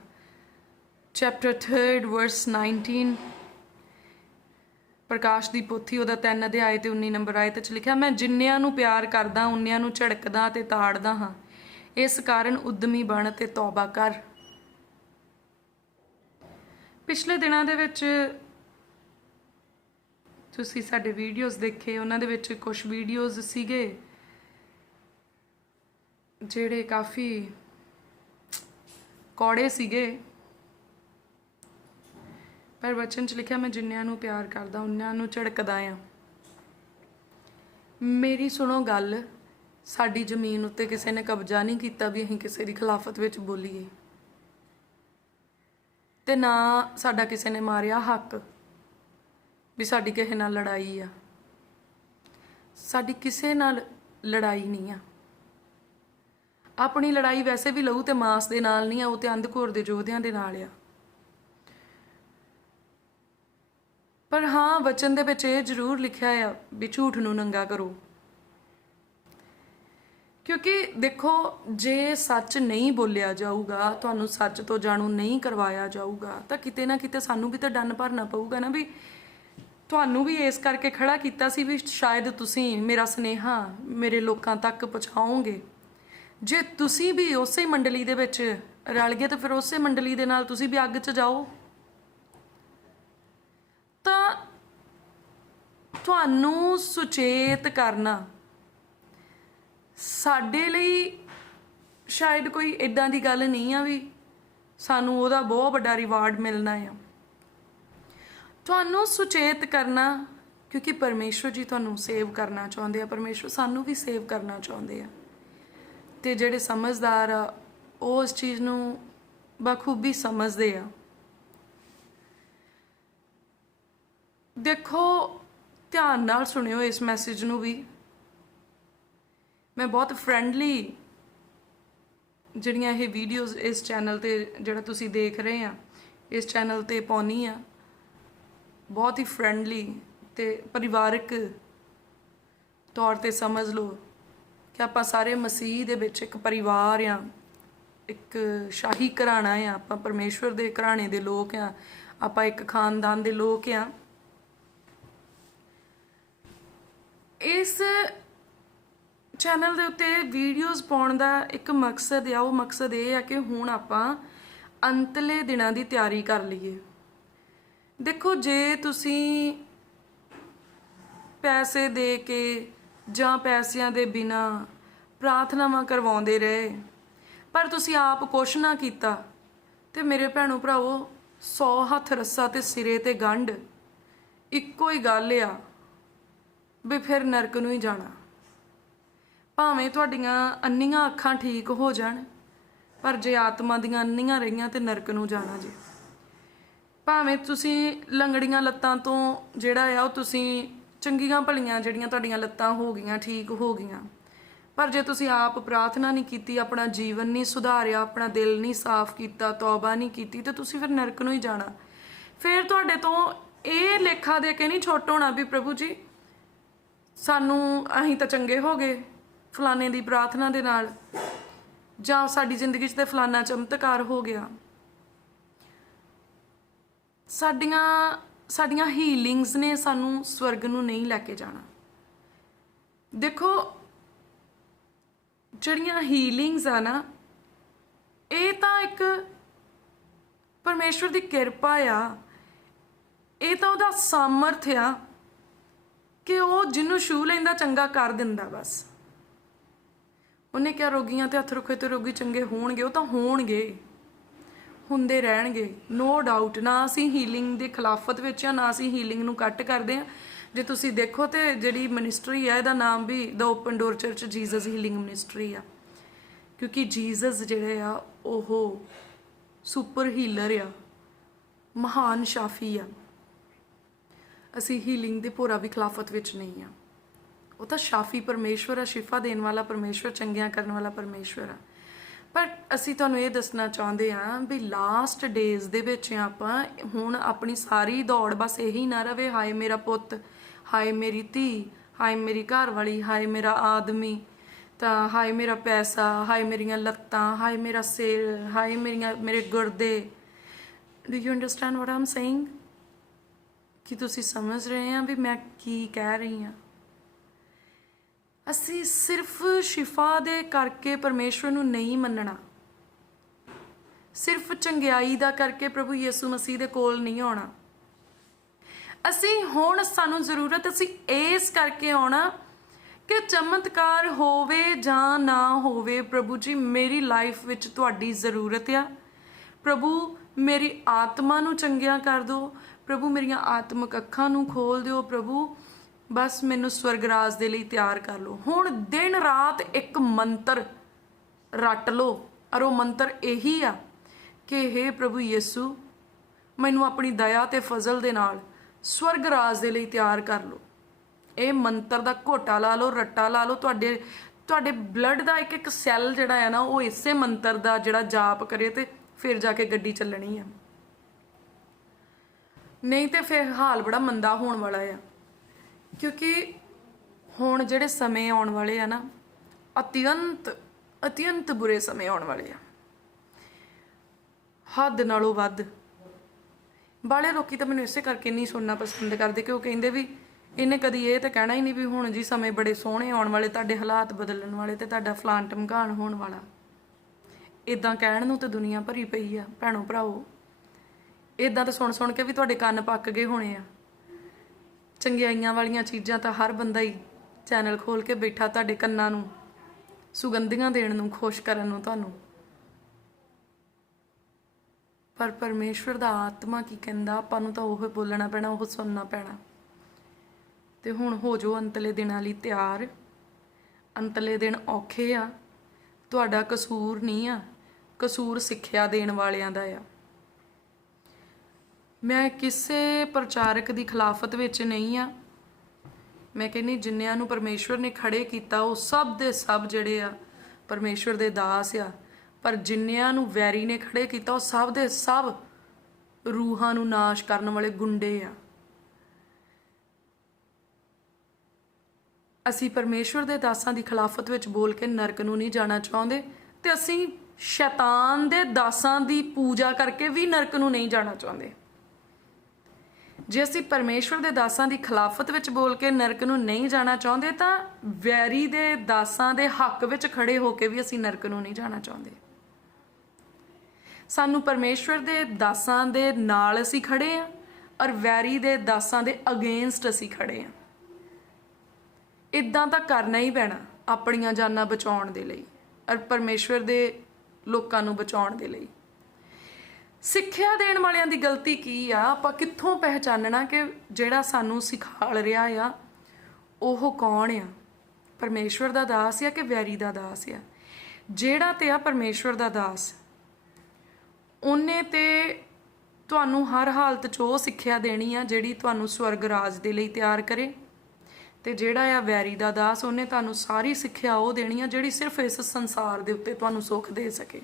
ਚੈਪਟਰ 3 ਵਰਸ 19, ਪ੍ਰਕਾਸ਼ ਦੀ ਪੋਥੀ ਉਹਦਾ 3 ਅਧਿਆਇ ਤੇ 19 ਨੰਬਰ ਆਇਤ 'ਚ ਲਿਖਿਆ, ਮੈਂ ਜਿੰਨਿਆਂ ਨੂੰ ਪਿਆਰ ਕਰਦਾ ਉਨਿਆਂ ਨੂੰ ਝੜਕਦਾ ਤੇ ਤਾੜਦਾ ਹਾਂ, ਇਸ ਕਾਰਨ ਉਦਮੀ ਬਣ ਤੇ ਤੌਬਾ ਕਰ। ਪਿਛਲੇ ਦਿਨਾਂ ਦੇ ਵਿੱਚ ਤੁਸੀਂ ਸਾਡੇ ਵੀਡੀਓਜ਼ ਦੇਖੇ, ਉਹਨਾਂ ਦੇ ਵਿੱਚ ਕੁਝ ਵੀਡੀਓਜ਼ ਸੀਗੇ ਜਿਹੜੇ ਕਾਫੀ ਕੌੜੇ ਸੀਗੇ, ਪਰ ਵਚਨ 'ਚ ਲਿਖਿਆ ਮੈਂ ਜਿੰਨਿਆਂ ਨੂੰ ਪਿਆਰ ਕਰਦਾ ਉਨਿਆਂ ਨੂੰ ਝੜਕਦਾ ਆ। ਮੇਰੀ ਸੁਣੋ ਗੱਲ, ਸਾਡੀ ਜ਼ਮੀਨ ਉੱਤੇ ਕਿਸੇ ਨੇ ਕਬਜ਼ਾ ਨਹੀਂ ਕੀਤਾ ਵੀ ਅਸੀਂ ਕਿਸੇ ਦੀ ਖਿਲਾਫਤ ਵਿੱਚ ਬੋਲੀਏ, ਤੇ ਨਾ ਸਾਡਾ ਕਿਸੇ ਨੇ ਮਾਰਿਆ ਹੱਕ ਵੀ ਸਾਡੀ ਕਿਸੇ ਨਾਲ ਲੜਾਈ ਆ। ਸਾਡੀ ਕਿਸੇ ਨਾਲ ਲੜਾਈ ਨਹੀਂ ਆ। ਆਪਣੀ ਲੜਾਈ ਵੈਸੇ ਵੀ ਲਹੂ ਤੇ ਮਾਸ ਦੇ ਨਾਲ ਨਹੀਂ ਆ, ਉਹ ਤੇ ਅੰਧਕੋਰ ਦੇ ਯੋਧਿਆਂ ਦੇ ਨਾਲ ਆ। ਪਰ ਹਾਂ, ਵਚਨ ਦੇ ਵਿੱਚ ਇਹ ਜ਼ਰੂਰ ਲਿਖਿਆ ਆ ਵੀ ਝੂਠ ਨੂੰ ਨੰਗਾ ਕਰੋ, ਕਿਉਂਕਿ ਦੇਖੋ ਜੇ ਸੱਚ ਨਹੀਂ ਬੋਲਿਆ ਜਾਊਗਾ, ਤੁਹਾਨੂੰ ਸੱਚ ਤੋਂ ਜਾਣੂ ਨਹੀਂ ਕਰਵਾਇਆ ਜਾਊਗਾ, ਤਾਂ ਕਿਤੇ ਨਾ ਕਿਤੇ ਸਾਨੂੰ ਵੀ ਤਾਂ ਡੰਨ ਭਰਨਾ ਪਊਗਾ ਨਾ। ਵੀ ਤੁਹਾਨੂੰ ਵੀ ਇਸ ਕਰਕੇ ਖੜਾ ਕੀਤਾ ਸੀ ਵੀ ਸ਼ਾਇਦ ਤੁਸੀਂ ਮੇਰਾ ਸੁਨੇਹਾ ਮੇਰੇ ਲੋਕਾਂ ਤੱਕ ਪਹੁੰਚਾਓਗੇ। ਜੇ ਤੁਸੀਂ ਵੀ ਉਸੇ ਮੰਡਲੀ ਦੇ ਵਿੱਚ ਰਲ ਗਏ ਤਾਂ ਫਿਰ ਉਸੇ ਮੰਡਲੀ ਦੇ ਨਾਲ ਤੁਸੀਂ ਵੀ ਅੱਗ 'ਚ ਜਾਓ। ਤਾਂ ਤੁਹਾਨੂੰ ਸੁਚੇਤ ਕਰਨਾ ਸਾਡੇ ਲਈ ਸ਼ਾਇਦ ਕੋਈ ਇਦਾਂ ਦੀ ਗੱਲ ਨਹੀਂ ਆ ਵੀ ਸਾਨੂੰ ਉਹਦਾ ਬਹੁਤ ਵੱਡਾ ਰਿਵਾਰਡ ਮਿਲਣਾ ਆ। ਤੁਹਾਨੂੰ ਸੁਚੇਤ ਕਰਨਾ ਕਿਉਂਕਿ ਪਰਮੇਸ਼ਵਰ ਜੀ ਤੁਹਾਨੂੰ ਸੇਵ ਕਰਨਾ ਚਾਹੁੰਦੇ ਆ, ਪਰਮੇਸ਼ਵਰ ਸਾਨੂੰ ਵੀ ਸੇਵ ਕਰਨਾ ਚਾਹੁੰਦੇ ਆ। ਤੇ ਜਿਹੜੇ ਸਮਝਦਾਰ ਆ ਉਹ ਉਸ ਚੀਜ਼ ਨੂੰ ਬਖੂਬੀ ਸਮਝਦੇ ਆ। ਦੇਖੋ ਧਿਆਨ ਨਾਲ ਸੁਣਿਓ ਇਸ ਮੈਸੇਜ ਨੂੰ ਵੀ। ਮੈਂ ਬਹੁਤ ਫਰੈਂਡਲੀ ਜਿਹੜੀਆਂ ਇਹ ਵੀਡੀਓਜ਼ ਇਸ ਚੈਨਲ ਤੇ ਜਿਹੜਾ ਤੁਸੀਂ ਦੇਖ ਰਹੇ ਆ ਇਸ ਚੈਨਲ ਤੇ ਪਾਉਣੀ ਆ, ਬਹੁਤ ਹੀ ਫਰੈਂਡਲੀ ਤੇ ਪਰਿਵਾਰਕ ਤੌਰ ਤੇ ਸਮਝ ਲਓ ਕਿ ਆਪਾਂ ਸਾਰੇ ਮਸੀਹ ਦੇ ਵਿੱਚ ਇੱਕ ਪਰਿਵਾਰ ਆ, ਇੱਕ ਸ਼ਾਹੀ ਘਰਾਣਾ ਆ, ਆਪਾਂ ਪਰਮੇਸ਼ਵਰ ਦੇ ਘਰਾਣੇ ਦੇ ਲੋਕ ਆ, ਆਪਾਂ ਇੱਕ ਖਾਨਦਾਨ ਦੇ ਲੋਕ ਆ। ਇਸ ਚੈਨਲ ਦੇ ਉੱਤੇ ਵੀਡੀਓਜ਼ ਪਾਉਣ ਦਾ ਇੱਕ ਮਕਸਦ ਆ। ਉਹ ਮਕਸਦ ਇਹ ਆ ਕਿ ਹੁਣ ਆਪਾਂ ਅੰਤਲੇ ਦਿਨਾਂ ਦੀ ਤਿਆਰੀ ਕਰ ਲਈਏ। ਦੇਖੋ, ਜੇ ਤੁਸੀਂ ਪੈਸੇ ਦੇ ਕੇ ਜਾਂ ਪੈਸਿਆਂ ਦੇ ਬਿਨਾ ਪ੍ਰਾਰਥਨਾਵਾਂ ਕਰਵਾਉਂਦੇ ਰਹੇ ਪਰ ਤੁਸੀਂ ਆਪ ਕੁਛ ਨਾ ਕੀਤਾ ਤੇ ਮੇਰੇ ਭੈਣੋ ਭਰਾਵੋ, 100 ਹੱਥ ਰੱਸਾ ਤੇ ਸਿਰੇ ਤੇ ਗੰਢ ਇੱਕੋ ਹੀ ਗੱਲ ਆ ਵੀ ਫਿਰ ਨਰਕ ਨੂੰ ਹੀ ਜਾਣਾ। ਭਾਵੇਂ ਤੁਹਾਡੀਆਂ ਅੰਨੀਆਂ ਅੱਖਾਂ ਠੀਕ ਹੋ ਜਾਣ, ਪਰ ਜੇ ਆਤਮਾ ਦੀਆਂ ਅੰਨੀਆਂ ਰਹੀਆਂ ਤੇ ਨਰਕ ਨੂੰ ਜਾਣਾ ਜੀ। ਭਾਵੇਂ ਤੁਸੀਂ ਲੰਗੜੀਆਂ ਲੱਤਾਂ ਤੋਂ ਜਿਹੜਾ ਆ ਉਹ ਤੁਸੀਂ ਚੰਗੀਆਂ ਭਲੀਆਂ ਜਿਹੜੀਆਂ ਤੁਹਾਡੀਆਂ ਲੱਤਾਂ ਹੋ ਗਈਆਂ, ਠੀਕ ਹੋ ਗਈਆਂ, ਪਰ ਜੇ ਤੁਸੀਂ ਆਪ ਪ੍ਰਾਰਥਨਾ ਨਹੀਂ ਕੀਤੀ, ਆਪਣਾ ਜੀਵਨ ਨਹੀਂ ਸੁਧਾਰਿਆ, ਆਪਣਾ ਦਿਲ ਨਹੀਂ ਸਾਫ਼ ਕੀਤਾ, ਤੌਬਾ ਨਹੀਂ ਕੀਤੀ, ਤੇ ਤੁਸੀਂ ਫਿਰ ਨਰਕ ਨੂੰ ਹੀ ਜਾਣਾ। ਫਿਰ ਤੁਹਾਡੇ ਤੋਂ ਇਹ ਲੇਖਾ ਦੇ ਕੇ ਨਹੀਂ ਛੁੱਟ ਹੋਣਾ ਵੀ ਪ੍ਰਭੂ ਜੀ ਸਾਨੂੰ, ਅਸੀਂ ਤਾਂ ਚੰਗੇ ਹੋ ਗਏ ਫਲਾਣੇ ਦੀ ਪ੍ਰਾਰਥਨਾ ਦੇ ਨਾਲ, ਜਾਂ ਸਾਡੀ ਜ਼ਿੰਦਗੀ 'ਚ ਤੇ ਫਲਾਣਾ ਚਮਤਕਾਰ ਹੋ ਗਿਆ। ਸਾਡੀਆਂ ਹੀਲਿੰਗਸ ਨੇ ਸਾਨੂੰ ਸਵਰਗ ਨੂੰ ਨਹੀਂ ਲੈ ਕੇ ਜਾਣਾ। ਦੇਖੋ, ਜਿਹੜੀਆਂ ਹੀਲਿੰਗਸ ਆ ਨਾ, ਇਹ ਤਾਂ ਇੱਕ ਪਰਮੇਸ਼ਵਰ ਦੀ ਕਿਰਪਾ ਆ। ਇਹ ਤਾਂ ਉਹਦਾ ਸਾਮਰਥ ਆ ਕਿ ਉਹ ਜਿਹਨੂੰ ਛੂ ਲੈਂਦਾ ਚੰਗਾ ਕਰ ਦਿੰਦਾ। ਬਸ ਉਹਨੇ ਕਿਹਾ ਰੋਗੀਆਂ ਤੇ ਹੱਥ ਰੁੱਖੇ ਤੇ ਰੋਗੀ ਚੰਗੇ ਹੋਣਗੇ। ਉਹ ਤਾਂ ਹੋਣਗੇ, ਹੁੰਦੇ ਰਹਿਣਗੇ, ਨੋ ਡਾਊਟ। ਨਾ ਅਸੀਂ ਹੀਲਿੰਗ ਦੇ ਖਿਲਾਫਤ ਵਿੱਚ ਆ, ਨਾ ਅਸੀਂ ਹੀਲਿੰਗ ਨੂੰ ਕੱਟ ਕਰਦੇ ਆ। ਜੇ ਤੁਸੀਂ ਦੇਖੋ ਤੇ ਜਿਹੜੀ ਮਿਨਿਸਟਰੀ ਆ, ਇਹਦਾ ਨਾਮ ਵੀ the open door church Jesus healing ministry ਆ, ਕਿਉਂਕਿ ਜੀਸਸ ਜਿਹੜੇ ਆ ਉਹ ਸੁਪਰ ਹੀਲਰ ਆ, ਮਹਾਨ ਸ਼ਾਫੀ ਆ। ਅਸੀਂ ਹੀਲਿੰਗ ਦੇ ਭੋਰਾ ਵੀ ਖਿਲਾਫਤ ਵਿੱਚ ਨਹੀਂ ਆ। ਉਹ ਤਾਂ ਸ਼ਾਫੀ ਪਰਮੇਸ਼ਵਰ ਆ, ਸ਼ਿਫਾ ਦੇਣ ਵਾਲਾ ਪਰਮੇਸ਼ਵਰ, ਚੰਗਿਆਂ ਕਰਨ ਵਾਲਾ ਪਰਮੇਸ਼ਵਰ ਆ। ਪਰ ਅਸੀਂ ਤੁਹਾਨੂੰ ਇਹ ਦੱਸਣਾ ਚਾਹੁੰਦੇ ਹਾਂ ਵੀ ਲਾਸਟ ਡੇਜ਼ ਦੇ ਵਿੱਚ ਆਪਾਂ ਹੁਣ ਆਪਣੀ ਸਾਰੀ ਦੌੜ ਬਸ ਇਹੀ ਨਾ ਰਵੇ, ਹਾਏ ਮੇਰਾ ਪੁੱਤ, ਹਾਏ ਮੇਰੀ ਧੀ, ਹਾਏ ਮੇਰੀ ਘਰ ਵਾਲੀ, ਹਾਏ ਮੇਰਾ ਆਦਮੀ, ਤਾਂ ਹਾਏ ਮੇਰਾ ਪੈਸਾ, ਹਾਏ ਮੇਰੀਆਂ ਲੱਤਾਂ, ਹਾਏ ਮੇਰਾ ਸਿਰ, ਹਾਏ ਮੇਰੇ ਗੁਰਦੇ। Do you understand what Aam saying? ਕਿ ਤੁਸੀਂ ਸਮਝ ਰਹੇ ਆ ਵੀ ਮੈਂ ਕੀ ਕਹਿ ਰਹੀ ਹਾਂ? ਅਸੀਂ ਸਿਰਫ ਸ਼ਿਫਾ ਦੇ ਕਰਕੇ ਪਰਮੇਸ਼ਵਰ ਨੂੰ ਨਹੀਂ ਮੰਨਣਾ, ਸਿਰਫ ਚੰਗਿਆਈ ਦਾ ਕਰਕੇ ਪ੍ਰਭੂ ਯਿਸੂ ਮਸੀਹ ਦੇ ਕੋਲ ਨਹੀਂ ਆਉਣਾ। ਅਸੀਂ ਹੁਣ ਸਾਨੂੰ ਜ਼ਰੂਰਤ ਅਸੀਂ ਇਸ ਕਰਕੇ ਆਉਣਾ ਕਿ ਚਮਤਕਾਰ ਹੋਵੇ ਜਾਂ ਨਾ ਹੋਵੇ, ਪ੍ਰਭੂ ਜੀ ਮੇਰੀ ਲਾਈਫ ਵਿੱਚ ਤੁਹਾਡੀ ਜ਼ਰੂਰਤ ਆ। ਪ੍ਰਭੂ ਮੇਰੀ ਆਤਮਾ ਨੂੰ ਚੰਗਿਆ ਕਰ ਦਿਓ, ਪ੍ਰਭੂ ਮੇਰੀਆਂ ਆਤਮਿਕ ਅੱਖਾਂ ਨੂੰ ਖੋਲ ਦਿਓ, ਪ੍ਰਭੂ ਬਸ ਮੈਨੂੰ ਸਵਰਗ ਰਾਜ ਦੇ ਲਈ ਤਿਆਰ ਕਰ ਲਓ। ਹੁਣ ਦਿਨ ਰਾਤ ਇੱਕ ਮੰਤਰ ਰੱਟ ਲਓ, ਔਰ ਉਹ ਮੰਤਰ ਇਹੀ ਆ ਕਿ ਹੇ ਪ੍ਰਭੂ ਯਿਸੂ ਮੈਨੂੰ ਆਪਣੀ ਦਇਆ ਤੇ ਫਜ਼ਲ ਦੇ ਨਾਲ ਸਵਰਗ ਰਾਜ ਦੇ ਲਈ ਤਿਆਰ ਕਰ ਲਓ। ਇਹ ਮੰਤਰ ਦਾ ਘੋਟਾ ਲਾ ਲਓ, ਰੱਟਾ ਲਾ ਲਓ। ਤੁਹਾਡੇ ਬਲੱਡ ਦਾ ਇੱਕ ਇੱਕ ਸੈੱਲ ਜਿਹੜਾ ਹੈ ਨਾ, ਉਹ ਇਸੇ ਮੰਤਰ ਦਾ ਜਿਹੜਾ ਜਾਪ ਕਰੇ ਤੇ ਫਿਰ ਜਾ ਕੇ ਗੱਡੀ ਚੱਲਣੀ ਆ। ਨਹੀਂ ਤੇ ਫਿਰ ਹਾਲ ਬੜਾ ਮੰਦਾ ਹੋਣ ਵਾਲਾ ਆ, ਕਿਉਂਕਿ ਹੁਣ ਜਿਹੜੇ ਸਮੇਂ ਆਉਣ ਵਾਲੇ ਆ ਨਾ, ਅਤਿਅੰਤ ਬੁਰੇ ਸਮੇਂ ਆਉਣ ਵਾਲੇ ਆ, ਹੱਦ ਨਾਲੋਂ ਵੱਧ। ਬਾਲੇ ਲੋਕੀ ਤਾਂ ਮੈਨੂੰ ਇਸੇ ਕਰਕੇ ਨਹੀਂ ਸੁਣਨਾ ਪਸੰਦ ਕਰਦੇ ਕਿ ਉਹ ਕਹਿੰਦੇ ਵੀ ਇਹਨੇ ਕਦੀ ਇਹ ਤਾਂ ਕਹਿਣਾ ਹੀ ਨਹੀਂ ਵੀ ਹੁਣ ਜੀ ਸਮੇਂ ਬੜੇ ਸੋਹਣੇ ਆਉਣ ਵਾਲੇ, ਤੁਹਾਡੇ ਹਾਲਾਤ ਬਦਲਣ ਵਾਲੇ ਤੇ ਤੁਹਾਡਾ ਫਲਾਣ ਟਮਕਾਣ ਹੋਣ ਵਾਲਾ। ਇਦਾਂ ਕਹਿਣ ਨੂੰ ਤਾਂ ਦੁਨੀਆ ਭਰੀ ਪਈ ਆ ਭੈਣੋ ਭਰਾਵੋ। ਇਦਾਂ ਤਾਂ ਸੁਣ ਸੁਣ ਕੇ ਵੀ ਤੁਹਾਡੇ ਕੰਨ ਪੱਕ ਗਏ ਹੋਣੇ ਆ। ਚੰਗਿਆਈਆਂ ਵਾਲੀਆਂ ਚੀਜ਼ਾਂ ਤਾਂ ਹਰ ਬੰਦਾ ਹੀ ਚੈਨਲ ਖੋਲ ਕੇ ਬੈਠਾ ਤੁਹਾਡੇ ਕੰਨਾਂ ਨੂੰ ਸੁਗੰਧੀਆਂ ਦੇਣ ਨੂੰ, ਖੁਸ਼ ਕਰਨ ਨੂੰ ਤੁਹਾਨੂੰ। ਪਰ ਪਰਮੇਸ਼ਵਰ ਦਾ ਆਤਮਾ ਕੀ ਕਹਿੰਦਾ, ਆਪਾਂ ਨੂੰ ਤਾਂ ਉਹ ਬੋਲਣਾ ਪੈਣਾ, ਉਹ ਸੁਣਨਾ ਪੈਣਾ। ਤੇ ਹੁਣ ਹੋ ਜਾਓ ਅੰਤਲੇ ਦਿਨਾਂ ਲਈ ਤਿਆਰ। ਅੰਤਲੇ ਦਿਨ ਔਖੇ ਆ, ਤੁਹਾਡਾ ਕਸੂਰ ਨਹੀਂ ਆ, ਕਸੂਰ ਸਿੱਖਿਆ ਦੇਣ ਵਾਲਿਆਂ ਦਾ ਆ। ਮੈਂ ਕਿਸੇ ਪ੍ਰਚਾਰਕ ਦੀ ਖਿਲਾਫਤ ਵਿੱਚ ਨਹੀਂ ਆ। ਮੈਂ ਕਹਿੰਦੀ ਜਿੰਨਿਆਂ ਨੂੰ ਪਰਮੇਸ਼ਵਰ ਨੇ ਖੜੇ ਕੀਤਾ ਉਹ ਸਭ ਦੇ ਸਭ ਜਿਹੜੇ ਆ ਪਰਮੇਸ਼ਵਰ ਦੇ ਦਾਸ ਆ, ਪਰ ਜਿੰਨਿਆਂ ਨੂੰ ਵੈਰੀ ਨੇ ਖੜੇ ਕੀਤਾ ਉਹ ਸਭ ਦੇ ਸਭ ਰੂਹਾਂ ਨੂੰ ਨਾਸ਼ ਕਰਨ ਵਾਲੇ ਗੁੰਡੇ ਆ। ਅਸੀਂ ਪਰਮੇਸ਼ਵਰ ਦੇ ਦਾਸਾਂ ਦੀ ਖਿਲਾਫਤ ਵਿੱਚ ਬੋਲ ਕੇ ਨਰਕ ਨੂੰ ਨਹੀਂ ਜਾਣਾ ਚਾਹੁੰਦੇ, ਤੇ ਅਸੀਂ ਸ਼ੈਤਾਨ ਦੇ ਦਾਸਾਂ ਦੀ ਪੂਜਾ ਕਰਕੇ ਵੀ ਨਰਕ ਨੂੰ ਨਹੀਂ ਜਾਣਾ ਚਾਹੁੰਦੇ। ਜੇ ਅਸੀਂ ਪਰਮੇਸ਼ਵਰ ਦੇ ਦਾਸਾਂ ਦੀ ਖਿਲਾਫਤ ਵਿੱਚ ਬੋਲ ਕੇ ਨਰਕ ਨੂੰ ਨਹੀਂ ਜਾਣਾ ਚਾਹੁੰਦੇ ਤਾਂ ਵੈਰੀ ਦੇ ਦਾਸਾਂ ਦੇ ਹੱਕ ਵਿੱਚ ਖੜੇ ਹੋ ਕੇ ਵੀ ਅਸੀਂ ਨਰਕ ਨੂੰ ਨਹੀਂ ਜਾਣਾ ਚਾਹੁੰਦੇ। ਸਾਨੂੰ ਪਰਮੇਸ਼ਵਰ ਦੇ ਦਾਸਾਂ ਦੇ ਨਾਲ ਅਸੀਂ ਖੜੇ ਆ ਔਰ ਵੈਰੀ ਦੇ ਦਾਸਾਂ ਦੇ ਅਗੇਂਸਟ ਅਸੀਂ ਖੜੇ ਆ। ਇਦਾਂ ਤਾਂ ਕਰਨਾ ਹੀ ਪੈਣਾ ਆਪਣੀਆਂ ਜਾਨਾਂ ਬਚਾਉਣ ਦੇ ਲਈ ਔਰ ਪਰਮੇਸ਼ਵਰ ਦੇ ਲੋਕਾਂ ਨੂੰ ਬਚਾਉਣ ਦੇ ਲਈ। ਸਿੱਖਿਆ ਦੇਣ ਵਾਲਿਆਂ ਦੀ ਗਲਤੀ ਕੀ ਆ? ਆਪਾਂ ਕਿੱਥੋਂ ਪਹਿਚਾਨਣਾ ਕਿ ਜਿਹੜਾ ਸਾਨੂੰ ਸਿਖਾਲ ਰਿਹਾ ਆ ਉਹ ਕੌਣ ਆ? ਪਰਮੇਸ਼ਵਰ ਦਾ ਦਾਸ ਆ ਕਿ ਵੈਰੀ ਦਾ ਦਾਸ ਆ? ਜਿਹੜਾ ਤੇ ਆ ਪਰਮੇਸ਼ਵਰ ਦਾ ਦਾਸ, ਉਹਨੇ ਤੇ ਤੁਹਾਨੂੰ ਹਰ ਹਾਲਤ 'ਚ ਉਹ ਸਿੱਖਿਆ ਦੇਣੀ ਆ ਜਿਹੜੀ ਤੁਹਾਨੂੰ ਸਵਰਗ ਰਾਜ ਦੇ ਲਈ ਤਿਆਰ ਕਰੇ। ਤੇ ਜਿਹੜਾ ਆ ਵੈਰੀ ਦਾ ਦਾਸ, ਉਹਨੇ ਤੁਹਾਨੂੰ ਸਾਰੀ ਸਿੱਖਿਆ ਉਹ ਦੇਣੀ ਆ ਜਿਹੜੀ ਸਿਰਫ ਇਸ ਸੰਸਾਰ ਦੇ ਉੱਤੇ ਤੁਹਾਨੂੰ ਸੁੱਖ ਦੇ ਸਕੇ।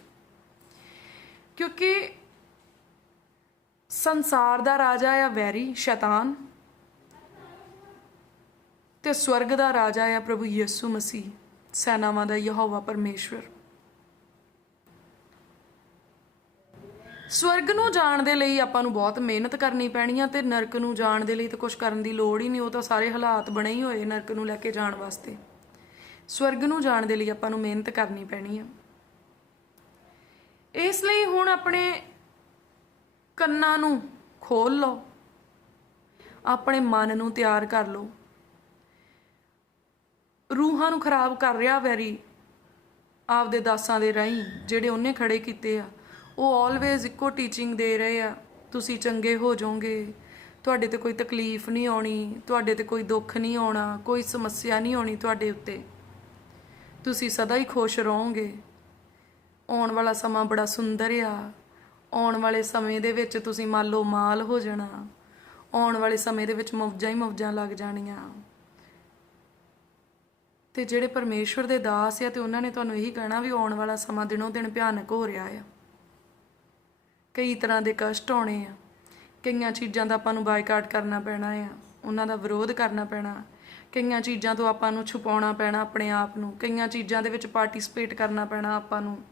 ਕਿਉਂਕਿ ਸੰਸਾਰ ਦਾ ਰਾਜਾ ਆ ਵੈਰੀ ਸ਼ੈਤਾਨ ਤੇ ਸਵਰਗ ਦਾ ਰਾਜਾ ਆ ਪ੍ਰਭੂ ਯਿਸੂ ਮਸੀਹ, ਸੈਨਾਵਾਂ ਦਾ ਯਹੋਵਾ ਪਰਮੇਸ਼ਵਰ। ਸਵਰਗ ਨੂੰ ਜਾਣ ਦੇ ਲਈ ਆਪਾਂ ਨੂੰ ਬਹੁਤ ਮਿਹਨਤ ਕਰਨੀ ਪੈਣੀ ਆ ਤੇ ਨਰਕ ਨੂੰ ਜਾਣ ਦੇ ਲਈ ਤਾਂ ਕੁਝ ਕਰਨ ਦੀ ਲੋੜ ਹੀ ਨਹੀਂ। ਉਹ ਤਾਂ ਸਾਰੇ ਹਾਲਾਤ ਬਣੇ ਹੀ ਹੋਏ ਨਰਕ ਨੂੰ ਲੈ ਕੇ ਜਾਣ ਵਾਸਤੇ। ਸਵਰਗ ਨੂੰ ਜਾਣ ਦੇ ਲਈ ਆਪਾਂ ਨੂੰ ਮਿਹਨਤ ਕਰਨੀ ਪੈਣੀ ਆ। ਇਸ ਲਈ ਹੁਣ ਆਪਣੇ ਕੰਨਾਂ ਨੂੰ ਖੋਲ ਲਓ, ਆਪਣੇ ਮਨ ਨੂੰ ਤਿਆਰ ਕਰ ਲਓ। ਰੂਹਾਂ ਨੂੰ ਖਰਾਬ ਕਰ ਰਿਹਾ ਵੈਰੀ ਆਪਦੇ ਦਾਸਾਂ ਦੇ ਰਾਹੀਂ ਜਿਹੜੇ ਉਹਨੇ ਖੜੇ ਕੀਤੇ ਆ। ਉਹ ਆਲਵੇਜ਼ ਇੱਕੋ ਟੀਚਿੰਗ ਦੇ ਰਹੇ ਆ, ਤੁਸੀਂ ਚੰਗੇ ਹੋ ਜਾਓਗੇ, ਤੁਹਾਡੇ ਤੇ ਕੋਈ ਤਕਲੀਫ ਨਹੀਂ ਆਉਣੀ, ਤੁਹਾਡੇ ਤੇ ਕੋਈ ਦੁੱਖ ਨਹੀਂ ਆਉਣਾ, ਕੋਈ ਸਮੱਸਿਆ ਨਹੀਂ ਆਉਣੀ ਤੁਹਾਡੇ ਉੱਤੇ, ਤੁਸੀਂ ਸਦਾ ਹੀ ਖੁਸ਼ ਰਹੋਗੇ, ਆਉਣ ਵਾਲਾ ਸਮਾਂ ਬੜਾ ਸੁੰਦਰ ਆ, ਆਉਣ ਵਾਲੇ ਸਮੇਂ ਦੇ ਵਿੱਚ ਤੁਸੀਂ ਮਾਲੋ ਮਾਲ ਹੋ ਜਾਣਾ, ਆਉਣ ਵਾਲੇ ਸਮੇਂ ਦੇ ਵਿੱਚ ਮੌਜਾਂ ਹੀ ਮੌਜਾਂ ਲੱਗ ਜਾਣੀਆਂ। ਤੇ ਜਿਹੜੇ ਪਰਮੇਸ਼ਵਰ ਦੇ ਦਾਸ ਆ ਤੇ ਉਹਨਾਂ ਨੇ ਤੁਹਾਨੂੰ ਇਹੀ ਕਹਿਣਾ ਵੀ ਆਉਣ ਵਾਲਾ ਸਮਾਂ ਦਿਨੋਂ ਦਿਨ ਭਿਆਨਕ ਹੋ ਰਿਹਾ ਆ, ਕਈ ਤਰ੍ਹਾਂ ਦੇ ਕਸ਼ਟ ਆਉਣੇ ਆ, ਕਈਆਂ ਚੀਜ਼ਾਂ ਦਾ ਆਪਾਂ ਨੂੰ ਬਾਈਕਾਟ ਕਰਨਾ ਪੈਣਾ ਆ, ਉਹਨਾਂ ਦਾ ਵਿਰੋਧ ਕਰਨਾ ਪੈਣਾ, ਕਈਆਂ ਚੀਜ਼ਾਂ ਤੋਂ ਆਪਾਂ ਨੂੰ ਛੁਪਾਉਣਾ ਪੈਣਾ ਆਪਣੇ ਆਪ ਨੂੰ, ਕਈਆਂ ਚੀਜ਼ਾਂ ਦੇ ਵਿੱਚ ਪਾਰਟਿਸਿਪੇਟ ਕਰਨਾ ਪੈਣਾ ਆਪਾਂ ਨੂੰ,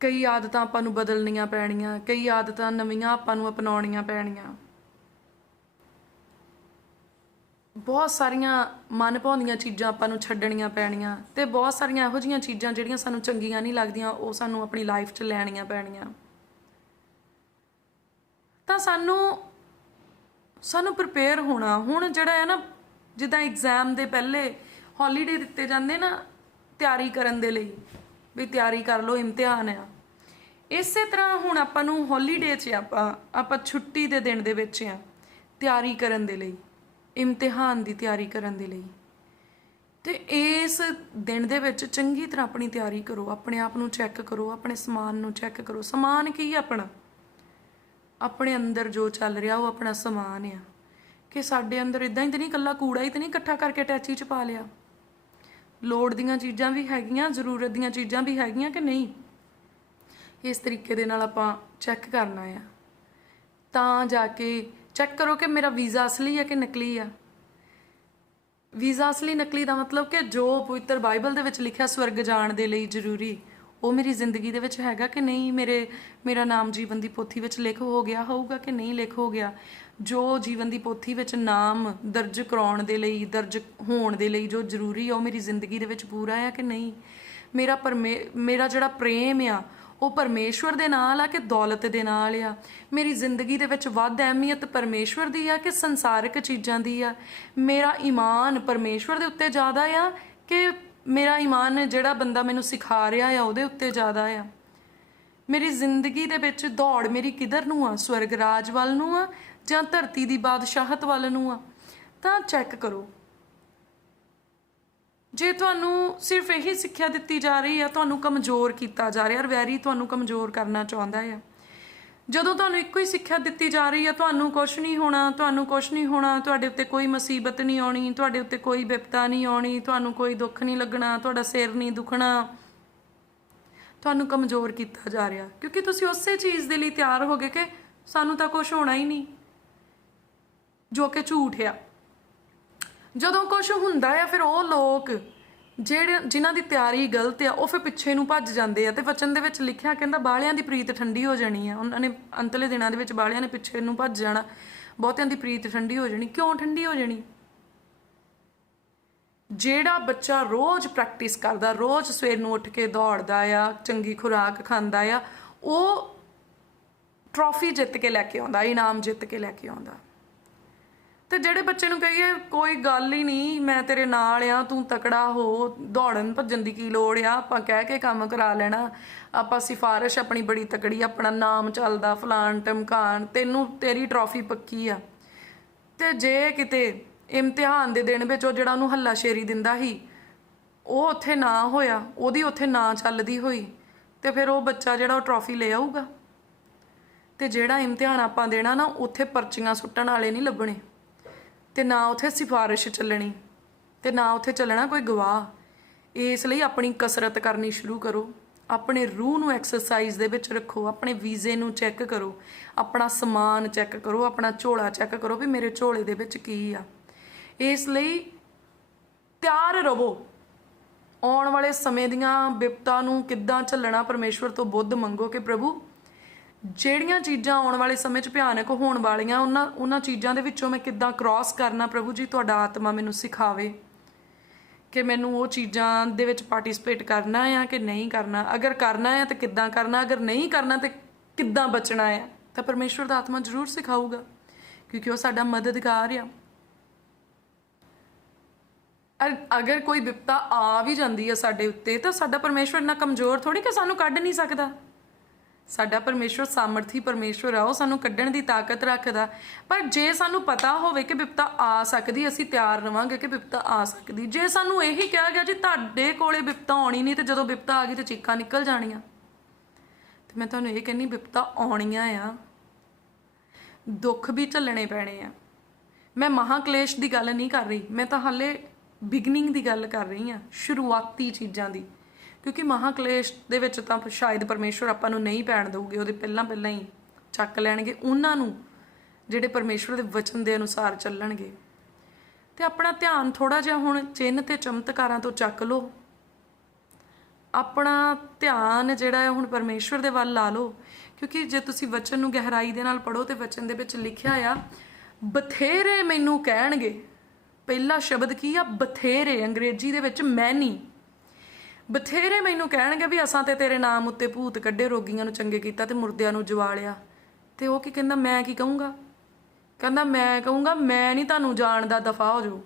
ਕਈ ਆਦਤਾਂ ਆਪਾਂ ਨੂੰ ਬਦਲਣੀਆਂ ਪੈਣੀਆਂ, ਕਈ ਆਦਤਾਂ ਨਵੀਆਂ ਆਪਾਂ ਨੂੰ ਅਪਣਾਉਣੀਆਂ ਪੈਣੀਆਂ। ਬਹੁਤ ਸਾਰੀਆਂ ਮਨ ਭਾਉਂਦੀਆਂ ਚੀਜ਼ਾਂ ਆਪਾਂ ਨੂੰ ਛੱਡਣੀਆਂ ਪੈਣੀਆਂ ਤੇ ਬਹੁਤ ਸਾਰੀਆਂ ਇਹੋ ਜਿਹੀਆਂ ਚੀਜ਼ਾਂ ਜਿਹੜੀਆਂ ਸਾਨੂੰ ਚੰਗੀਆਂ ਨਹੀਂ ਲੱਗਦੀਆਂ ਉਹ ਸਾਨੂੰ ਆਪਣੀ ਲਾਈਫ 'ਚ ਲੈਣੀਆਂ ਪੈਣੀਆਂ। ਤਾਂ ਸਾਨੂੰ ਪ੍ਰਿਪੇਅਰ ਹੋਣਾ। ਹੁਣ ਜਿਹੜਾ ਹੈ ਨਾ, ਜਿੱਦਾਂ ਐਗਜ਼ਾਮ ਦੇ ਪਹਿਲੇ ਹੌਲੀਡੇ ਦਿੱਤੇ ਜਾਂਦੇ ਨਾ ਤਿਆਰੀ ਕਰਨ ਦੇ ਲਈ, ਵੀ ਤਿਆਰੀ ਕਰ ਲਓ, ਇਮਤਿਹਾਨ ਆ, ਇਸੇ ਤਰ੍ਹਾਂ ਹੁਣ ਆਪਾਂ ਨੂੰ ਹੌਲੀਡੇ 'ਚ ਆਪਾਂ ਛੁੱਟੀ ਦੇ ਦਿਨ ਦੇ ਵਿੱਚ ਆ ਤਿਆਰੀ ਕਰਨ ਦੇ ਲਈ, ਇਮਤਿਹਾਨ ਦੀ ਤਿਆਰੀ ਕਰਨ ਦੇ ਲਈ। ਤੇ ਇਸ ਦਿਨ ਦੇ ਵਿੱਚ ਚੰਗੀ ਤਰ੍ਹਾਂ ਆਪਣੀ ਤਿਆਰੀ ਕਰੋ, ਆਪਣੇ ਆਪ ਨੂੰ ਚੈੱਕ ਕਰੋ, ਆਪਣੇ ਸਮਾਨ ਨੂੰ ਚੈੱਕ ਕਰੋ। ਸਮਾਨ ਕੀ ਆਪਣਾ? ਆਪਣੇ ਅੰਦਰ ਜੋ ਚੱਲ ਰਿਹਾ ਉਹ ਆਪਣਾ ਸਮਾਨ ਆ। ਕਿ ਸਾਡੇ ਅੰਦਰ ਇਦਾਂ ਹੀ ਤਾਂ ਨਹੀਂ, ਇਕੱਲਾ ਕੂੜਾ ਹੀ ਤਾਂ ਨਹੀਂ ਇਕੱਠਾ ਕਰਕੇ ਟੈਚੀ 'ਚ ਪਾ ਲਿਆ। ਲੋੜ ਦੀਆਂ ਚੀਜ਼ਾਂ ਵੀ ਹੈਗੀਆਂ, ਜ਼ਰੂਰਤ ਦੀਆਂ ਚੀਜ਼ਾਂ ਵੀ ਹੈਗੀਆਂ ਕਿ ਨਹੀਂ। ਇਸ ਤਰੀਕੇ ਦੇ ਨਾਲ ਆਪਾਂ ਚੈੱਕ ਕਰਨਾ ਆ। ਤਾਂ ਜਾ ਕੇ ਚੈੱਕ ਕਰੋ ਕਿ ਮੇਰਾ ਵੀਜ਼ਾ ਅਸਲੀ ਹੈ ਕਿ ਨਕਲੀ ਆ। ਵੀਜ਼ਾ ਅਸਲੀ ਨਕਲੀ ਦਾ ਮਤਲਬ ਕਿ ਜੋ ਪਵਿੱਤਰ ਬਾਈਬਲ ਦੇ ਵਿੱਚ ਲਿਖਿਆ ਸਵਰਗ ਜਾਣ ਦੇ ਲਈ ਜ਼ਰੂਰੀ, ਉਹ ਮੇਰੀ ਜ਼ਿੰਦਗੀ ਦੇ ਵਿੱਚ ਹੈਗਾ ਕਿ ਨਹੀਂ। ਮੇਰਾ ਨਾਮ ਜੀਵਨ ਦੀ ਪੋਥੀ ਵਿੱਚ ਲਿਖ ਹੋ ਗਿਆ ਹੋਊਗਾ ਕਿ ਨਹੀਂ ਲਿਖ ਹੋ ਗਿਆ। ਜੋ ਜੀਵਨ ਦੀ ਪੋਥੀ ਵਿੱਚ ਨਾਮ ਦਰਜ ਕਰਾਉਣ ਦੇ ਲਈ, ਦਰਜ ਹੋਣ ਦੇ ਲਈ ਜੋ ਜ਼ਰੂਰੀ ਆ ਉਹ ਮੇਰੀ ਜ਼ਿੰਦਗੀ ਦੇ ਵਿੱਚ ਪੂਰਾ ਆ ਕਿ ਨਹੀਂ। ਮੇਰਾ ਜਿਹੜਾ ਪ੍ਰੇਮ ਆ ਉਹ ਪਰਮੇਸ਼ਵਰ ਦੇ ਨਾਲ ਆ ਕਿ ਦੌਲਤ ਦੇ ਨਾਲ ਆ। ਮੇਰੀ ਜ਼ਿੰਦਗੀ ਦੇ ਵਿੱਚ ਵੱਧ ਅਹਿਮੀਅਤ ਪਰਮੇਸ਼ਵਰ ਦੀ ਆ ਕਿ ਸੰਸਾਰਿਕ ਚੀਜ਼ਾਂ ਦੀ ਆ। ਮੇਰਾ ਈਮਾਨ ਪਰਮੇਸ਼ਵਰ ਦੇ ਉੱਤੇ ਜ਼ਿਆਦਾ ਆ ਕਿ ਮੇਰਾ ਈਮਾਨ ਜਿਹੜਾ ਬੰਦਾ ਮੈਨੂੰ ਸਿਖਾ ਰਿਹਾ ਆ ਉਹਦੇ ਉੱਤੇ ਜ਼ਿਆਦਾ ਆ। ਮੇਰੀ ਜ਼ਿੰਦਗੀ ਦੇ ਵਿੱਚ ਦੌੜ ਮੇਰੀ ਕਿੱਧਰ ਨੂੰ ਆ? ਸਵਰਗ ਰਾਜ ਵੱਲ ਨੂੰ ਆ ਜਾਂ ਧਰਤੀ ਦੀ ਬਾਦਸ਼ਾਹਤ ਵੱਲ ਨੂੰ ਆ? ਤਾਂ ਚੈੱਕ ਕਰੋ। ਜੇ ਤੁਹਾਨੂੰ ਸਿਰਫ ਇਹੀ ਸਿੱਖਿਆ ਦਿੱਤੀ ਜਾ ਰਹੀ ਆ, ਤੁਹਾਨੂੰ ਕਮਜ਼ੋਰ ਕੀਤਾ ਜਾ ਰਿਹਾ, ਵੈਰੀ ਤੁਹਾਨੂੰ ਕਮਜ਼ੋਰ ਕਰਨਾ ਚਾਹੁੰਦਾ ਆ। ਜਦੋਂ ਤੁਹਾਨੂੰ ਇੱਕੋ ਹੀ ਸਿੱਖਿਆ ਦਿੱਤੀ ਜਾ ਰਹੀ ਆ, ਤੁਹਾਨੂੰ ਕੁਛ ਨਹੀਂ ਹੋਣਾ, ਤੁਹਾਨੂੰ ਕੁਛ ਨਹੀਂ ਹੋਣਾ, ਤੁਹਾਡੇ ਉੱਤੇ ਕੋਈ ਮੁਸੀਬਤ ਨਹੀਂ ਆਉਣੀ, ਤੁਹਾਡੇ ਉੱਤੇ ਕੋਈ ਵਿਪਤਾ ਨਹੀਂ ਆਉਣੀ, ਤੁਹਾਨੂੰ ਕੋਈ ਦੁੱਖ ਨਹੀਂ ਲੱਗਣਾ, ਤੁਹਾਡਾ ਸਿਰ ਨਹੀਂ ਦੁਖਣਾ, ਤੁਹਾਨੂੰ ਕਮਜ਼ੋਰ ਕੀਤਾ ਜਾ ਰਿਹਾ। ਕਿਉਂਕਿ ਤੁਸੀਂ ਉਸੇ ਚੀਜ਼ ਦੇ ਲਈ ਤਿਆਰ ਹੋ ਗਏ ਕਿ ਸਾਨੂੰ ਤਾਂ ਕੁਛ ਹੋਣਾ ਹੀ ਨਹੀਂ, ਜੋ ਕਿ ਝੂਠ ਆ। ਜਦੋਂ ਕੁਛ ਹੁੰਦਾ ਆ ਫਿਰ ਉਹ ਲੋਕ ਜਿਹੜੇ ਜਿਨ੍ਹਾਂ ਦੀ ਤਿਆਰੀ ਗਲਤ ਆ ਉਹ ਫਿਰ ਪਿੱਛੇ ਨੂੰ ਭੱਜ ਜਾਂਦੇ ਆ। ਤੇ ਵਚਨ ਦੇ ਵਿੱਚ ਲਿਖਿਆ ਕਹਿੰਦਾ ਬਾਲਿਆਂ ਦੀ ਪ੍ਰੀਤ ਠੰਡੀ ਹੋ ਜਾਣੀ ਆ। ਉਹਨਾਂ ਨੇ ਅੰਤਲੇ ਦਿਨਾਂ ਦੇ ਵਿੱਚ ਬਾਲਿਆਂ ਨੇ ਪਿੱਛੇ ਨੂੰ ਭੱਜ ਜਾਣਾ, ਬਹੁਤਿਆਂ ਦੀ ਪ੍ਰੀਤ ਠੰਡੀ ਹੋ ਜਾਣੀ। ਕਿਉਂ ਠੰਡੀ ਹੋ ਜਾਣੀ? ਜਿਹੜਾ ਬੱਚਾ ਰੋਜ਼ ਪ੍ਰੈਕਟਿਸ ਕਰਦਾ, ਰੋਜ਼ ਸਵੇਰ ਨੂੰ ਉੱਠ ਕੇ ਦੌੜਦਾ ਆ, ਚੰਗੀ ਖੁਰਾਕ ਖਾਂਦਾ ਆ, ਉਹ ਟਰੋਫੀ ਜਿੱਤ ਕੇ ਲੈ ਕੇ ਆਉਂਦਾ, ਇਨਾਮ ਜਿੱਤ ਕੇ ਲੈ ਕੇ ਆਉਂਦਾ। ਤੇ ਜਿਹੜੇ ਬੱਚੇ ਨੂੰ ਕਹੀਏ ਕੋਈ ਗੱਲ ਹੀ ਨਹੀਂ, ਮੈਂ ਤੇਰੇ ਨਾਲ ਆ, ਤੂੰ ਤਕੜਾ ਹੋ, ਦੌੜਨ ਭੱਜਣ ਦੀ ਕੀ ਲੋੜ ਆ, ਆਪਾਂ ਕਹਿ ਕੇ ਕੰਮ ਕਰਾ ਲੈਣਾ, ਆਪਾਂ ਸਿਫਾਰਿਸ਼ ਆਪਣੀ ਬੜੀ ਤਕੜੀ, ਆਪਣਾ ਨਾਮ ਚੱਲਦਾ, ਫਲਾਣ ਟਮਕਾਨ, ਤੈਨੂੰ ਤੇਰੀ ਟਰੋਫੀ ਪੱਕੀ ਆ। ਤੇ ਜੇ ਕਿਤੇ ਇਮਤਿਹਾਨ ਦੇ ਦਿਨ ਵਿੱਚ ਉਹ ਜਿਹੜਾ ਉਹਨੂੰ ਹੱਲਾਸ਼ੇਰੀ ਦਿੰਦਾ ਸੀ ਉਹ ਉੱਥੇ ਨਾ ਹੋਇਆ, ਉਹਦੀ ਉੱਥੇ ਨਾ ਚੱਲਦੀ ਹੋਈ, ਤੇ ਫਿਰ ਉਹ ਬੱਚਾ ਜਿਹੜਾ ਉਹ ਟਰੋਫੀ ਲੈ ਆਊਗਾ। ਤੇ ਜਿਹੜਾ ਇਮਤਿਹਾਨ ਆਪਾਂ ਦੇਣਾ ਨਾ, ਉੱਥੇ ਪਰਚੀਆਂ ਸੁੱਟਣ ਵਾਲੇ ਨਹੀਂ ਲੱਭਣੇ, ਤੇ ਨਾ ਉੱਥੇ ਸਿਫਾਰਿਸ਼ ਚੱਲਣੀ, ਤੇ ਨਾ ਉੱਥੇ ਚੱਲਣਾ ਕੋਈ ਗਵਾਹ। ਇਸ ਲਈ ਆਪਣੀ ਕਸਰਤ ਕਰਨੀ ਸ਼ੁਰੂ ਕਰੋ, ਆਪਣੇ ਰੂਹ ਨੂੰ ਐਕਸਰਸਾਈਜ਼ ਦੇ ਵਿੱਚ ਰੱਖੋ, ਆਪਣੇ ਵੀਜ਼ੇ ਨੂੰ ਚੈੱਕ ਕਰੋ, ਆਪਣਾ ਸਮਾਨ ਚੈੱਕ ਕਰੋ, ਆਪਣਾ ਝੋਲਾ ਚੈੱਕ ਕਰੋ ਵੀ ਮੇਰੇ ਝੋਲੇ ਦੇ ਵਿੱਚ ਕੀ ਆ। ਇਸ ਲਈ ਤਿਆਰ ਰਹੋ, ਆਉਣ ਵਾਲੇ ਸਮੇਂ ਦੀਆਂ ਵਿਪਤਾ ਨੂੰ ਕਿੱਦਾਂ ਝੱਲਣਾ। ਪਰਮੇਸ਼ਵਰ ਤੋਂ ਬੁੱਧ ਮੰਗੋ ਕਿ ਪ੍ਰਭੂ ਜਿਹੜੀਆਂ ਚੀਜ਼ਾਂ ਆਉਣ ਵਾਲੇ ਸਮੇਂ 'ਚ ਭਿਆਨਕ ਹੋਣ ਵਾਲੀਆਂ, ਉਹਨਾਂ ਚੀਜ਼ਾਂ ਦੇ ਵਿੱਚੋਂ ਮੈਂ ਕਿੱਦਾਂ ਕ੍ਰਾਸ ਕਰਨਾ। ਪ੍ਰਭੂ ਜੀ ਤੁਹਾਡਾ ਆਤਮਾ ਮੈਨੂੰ ਸਿਖਾਵੇ ਕਿ ਮੈਨੂੰ ਉਹ ਚੀਜ਼ਾਂ ਦੇ ਵਿੱਚ ਪਾਰਟਿਸਿਪੇਟ ਕਰਨਾ ਆ ਕਿ ਨਹੀਂ ਕਰਨਾ, ਅਗਰ ਕਰਨਾ ਹੈ ਤਾਂ ਕਿੱਦਾਂ ਕਰਨਾ, ਅਗਰ ਨਹੀਂ ਕਰਨਾ ਤਾਂ ਕਿੱਦਾਂ ਬਚਣਾ ਆ। ਤਾਂ ਪਰਮੇਸ਼ਵਰ ਦਾ ਆਤਮਾ ਜ਼ਰੂਰ ਸਿਖਾਊਗਾ, ਕਿਉਂਕਿ ਉਹ ਸਾਡਾ ਮਦਦਗਾਰ ਆ। ਅਗਰ ਕੋਈ ਵਿਪਤਾ ਆ ਵੀ ਜਾਂਦੀ ਹੈ ਸਾਡੇ ਉੱਤੇ, ਤਾਂ ਸਾਡਾ ਪਰਮੇਸ਼ਵਰ ਇੰਨਾ ਕਮਜ਼ੋਰ ਥੋੜੀ ਕਿ ਸਾਨੂੰ ਕੱਢ ਨਹੀਂ ਸਕਦਾ। ਸਾਡਾ ਪਰਮੇਸ਼ਵਰ ਸਾਮਰਥੀ ਪਰਮੇਸ਼ਵਰ ਆ, ਉਹ ਸਾਨੂੰ ਕੱਢਣ ਦੀ ਤਾਕਤ ਰੱਖਦਾ। ਪਰ ਜੇ ਸਾਨੂੰ ਪਤਾ ਹੋਵੇ ਕਿ ਵਿਪਤਾ ਆ ਸਕਦੀ, ਅਸੀਂ ਤਿਆਰ ਰਵਾਂਗੇ ਕਿ ਵਿਪਤਾ ਆ ਸਕਦੀ। ਜੇ ਸਾਨੂੰ ਇਹੀ ਕਿਹਾ ਗਿਆ ਜੀ ਤੁਹਾਡੇ ਕੋਲੇ ਵਿਪਤਾ ਆਉਣੀ ਨਹੀਂ, ਤੇ ਜਦੋਂ ਵਿਪਤਾ ਆ ਗਈ ਤੇ ਚੀਕਾਂ ਨਿਕਲ ਜਾਣੀਆਂ, ਤੇ ਮੈਂ ਤੁਹਾਨੂੰ ਇਹ ਕਹਿੰਨੀ ਵਿਪਤਾ ਆਉਣੀਆਂ ਆ, ਦੁੱਖ ਵੀ ਝੱਲਣੇ ਪੈਣੇ ਆ। ਮੈਂ ਮਹਾਕਲੇਸ਼ ਦੀ ਗੱਲ ਨਹੀਂ ਕਰ ਰਹੀ, ਮੈਂ ਤਾਂ ਹਾਲੇ ਬਿਗਨਿੰਗ ਦੀ ਗੱਲ ਕਰ ਰਹੀ ਹਾਂ, ਸ਼ੁਰੂਆਤੀ ਚੀਜ਼ਾਂ ਦੀ। ਕਿਉਂਕਿ ਮਹਾਕਲੇਸ਼ ਦੇ ਵਿੱਚ ਤਾਂ ਸ਼ਾਇਦ ਪਰਮੇਸ਼ਵਰ ਆਪਾਂ ਨੂੰ ਨਹੀਂ ਪੈਣ ਦੇਊਗੇ, ਉਹਦੇ ਪਹਿਲਾਂ ਹੀ ਚੱਕ ਲੈਣਗੇ ਉਹਨਾਂ ਨੂੰ ਜਿਹੜੇ ਪਰਮੇਸ਼ਵਰ ਦੇ ਵਚਨ ਦੇ ਅਨੁਸਾਰ ਚੱਲਣਗੇ। ਤੇ ਆਪਣਾ ਧਿਆਨ ਥੋੜਾ ਜਿਹਾ ਹੁਣ ਚਿੰਨ੍ਹ ਤੇ ਚਮਤਕਾਰਾਂ ਤੋਂ ਚੱਕ ਲਓ, ਆਪਣਾ ਧਿਆਨ ਜਿਹੜਾ ਹੈ ਹੁਣ ਪਰਮੇਸ਼ਵਰ ਦੇ ਵੱਲ ਲਾ ਲਓ। ਕਿਉਂਕਿ ਜੇ ਤੁਸੀਂ ਵਚਨ ਨੂੰ ਗਹਿਰਾਈ ਦੇ ਨਾਲ ਪੜ੍ਹੋ ਤੇ ਵਚਨ ਦੇ ਵਿੱਚ ਲਿਖਿਆ ਆ ਬਥੇਰੇ ਮੈਨੂੰ ਕਹਿਣਗੇ। ਪਹਿਲਾ ਸ਼ਬਦ ਕੀ ਆ? ਬਥੇਰੇ, ਅੰਗਰੇਜ਼ੀ ਦੇ ਵਿੱਚ ਮੈਨੀ। ਬਥੇਰੇ ਮੈਨੂੰ ਕਹਿਣਗੇ ਵੀ ਅਸਾਂ ਤੇ ਤੇਰੇ ਨਾਮ ਉੱਤੇ ਭੂਤ ਕੱਢੇ, ਰੋਗੀਆਂ ਨੂੰ ਚੰਗੇ ਕੀਤਾ ਤੇ ਮੁਰਦਿਆਂ ਨੂੰ ਜਵਾਲਿਆ। ਤੇ ਉਹ ਕੀ ਕਹਿੰਦਾ? ਮੈਂ ਕੀ ਕਹੂੰਗਾ? ਕਹਿੰਦਾ ਮੈਂ ਕਹੂੰਗਾ ਮੈਂ ਨਹੀਂ ਤੁਹਾਨੂੰ ਜਾਣਦਾ, ਦਫਾ ਹੋ ਜਾਓ।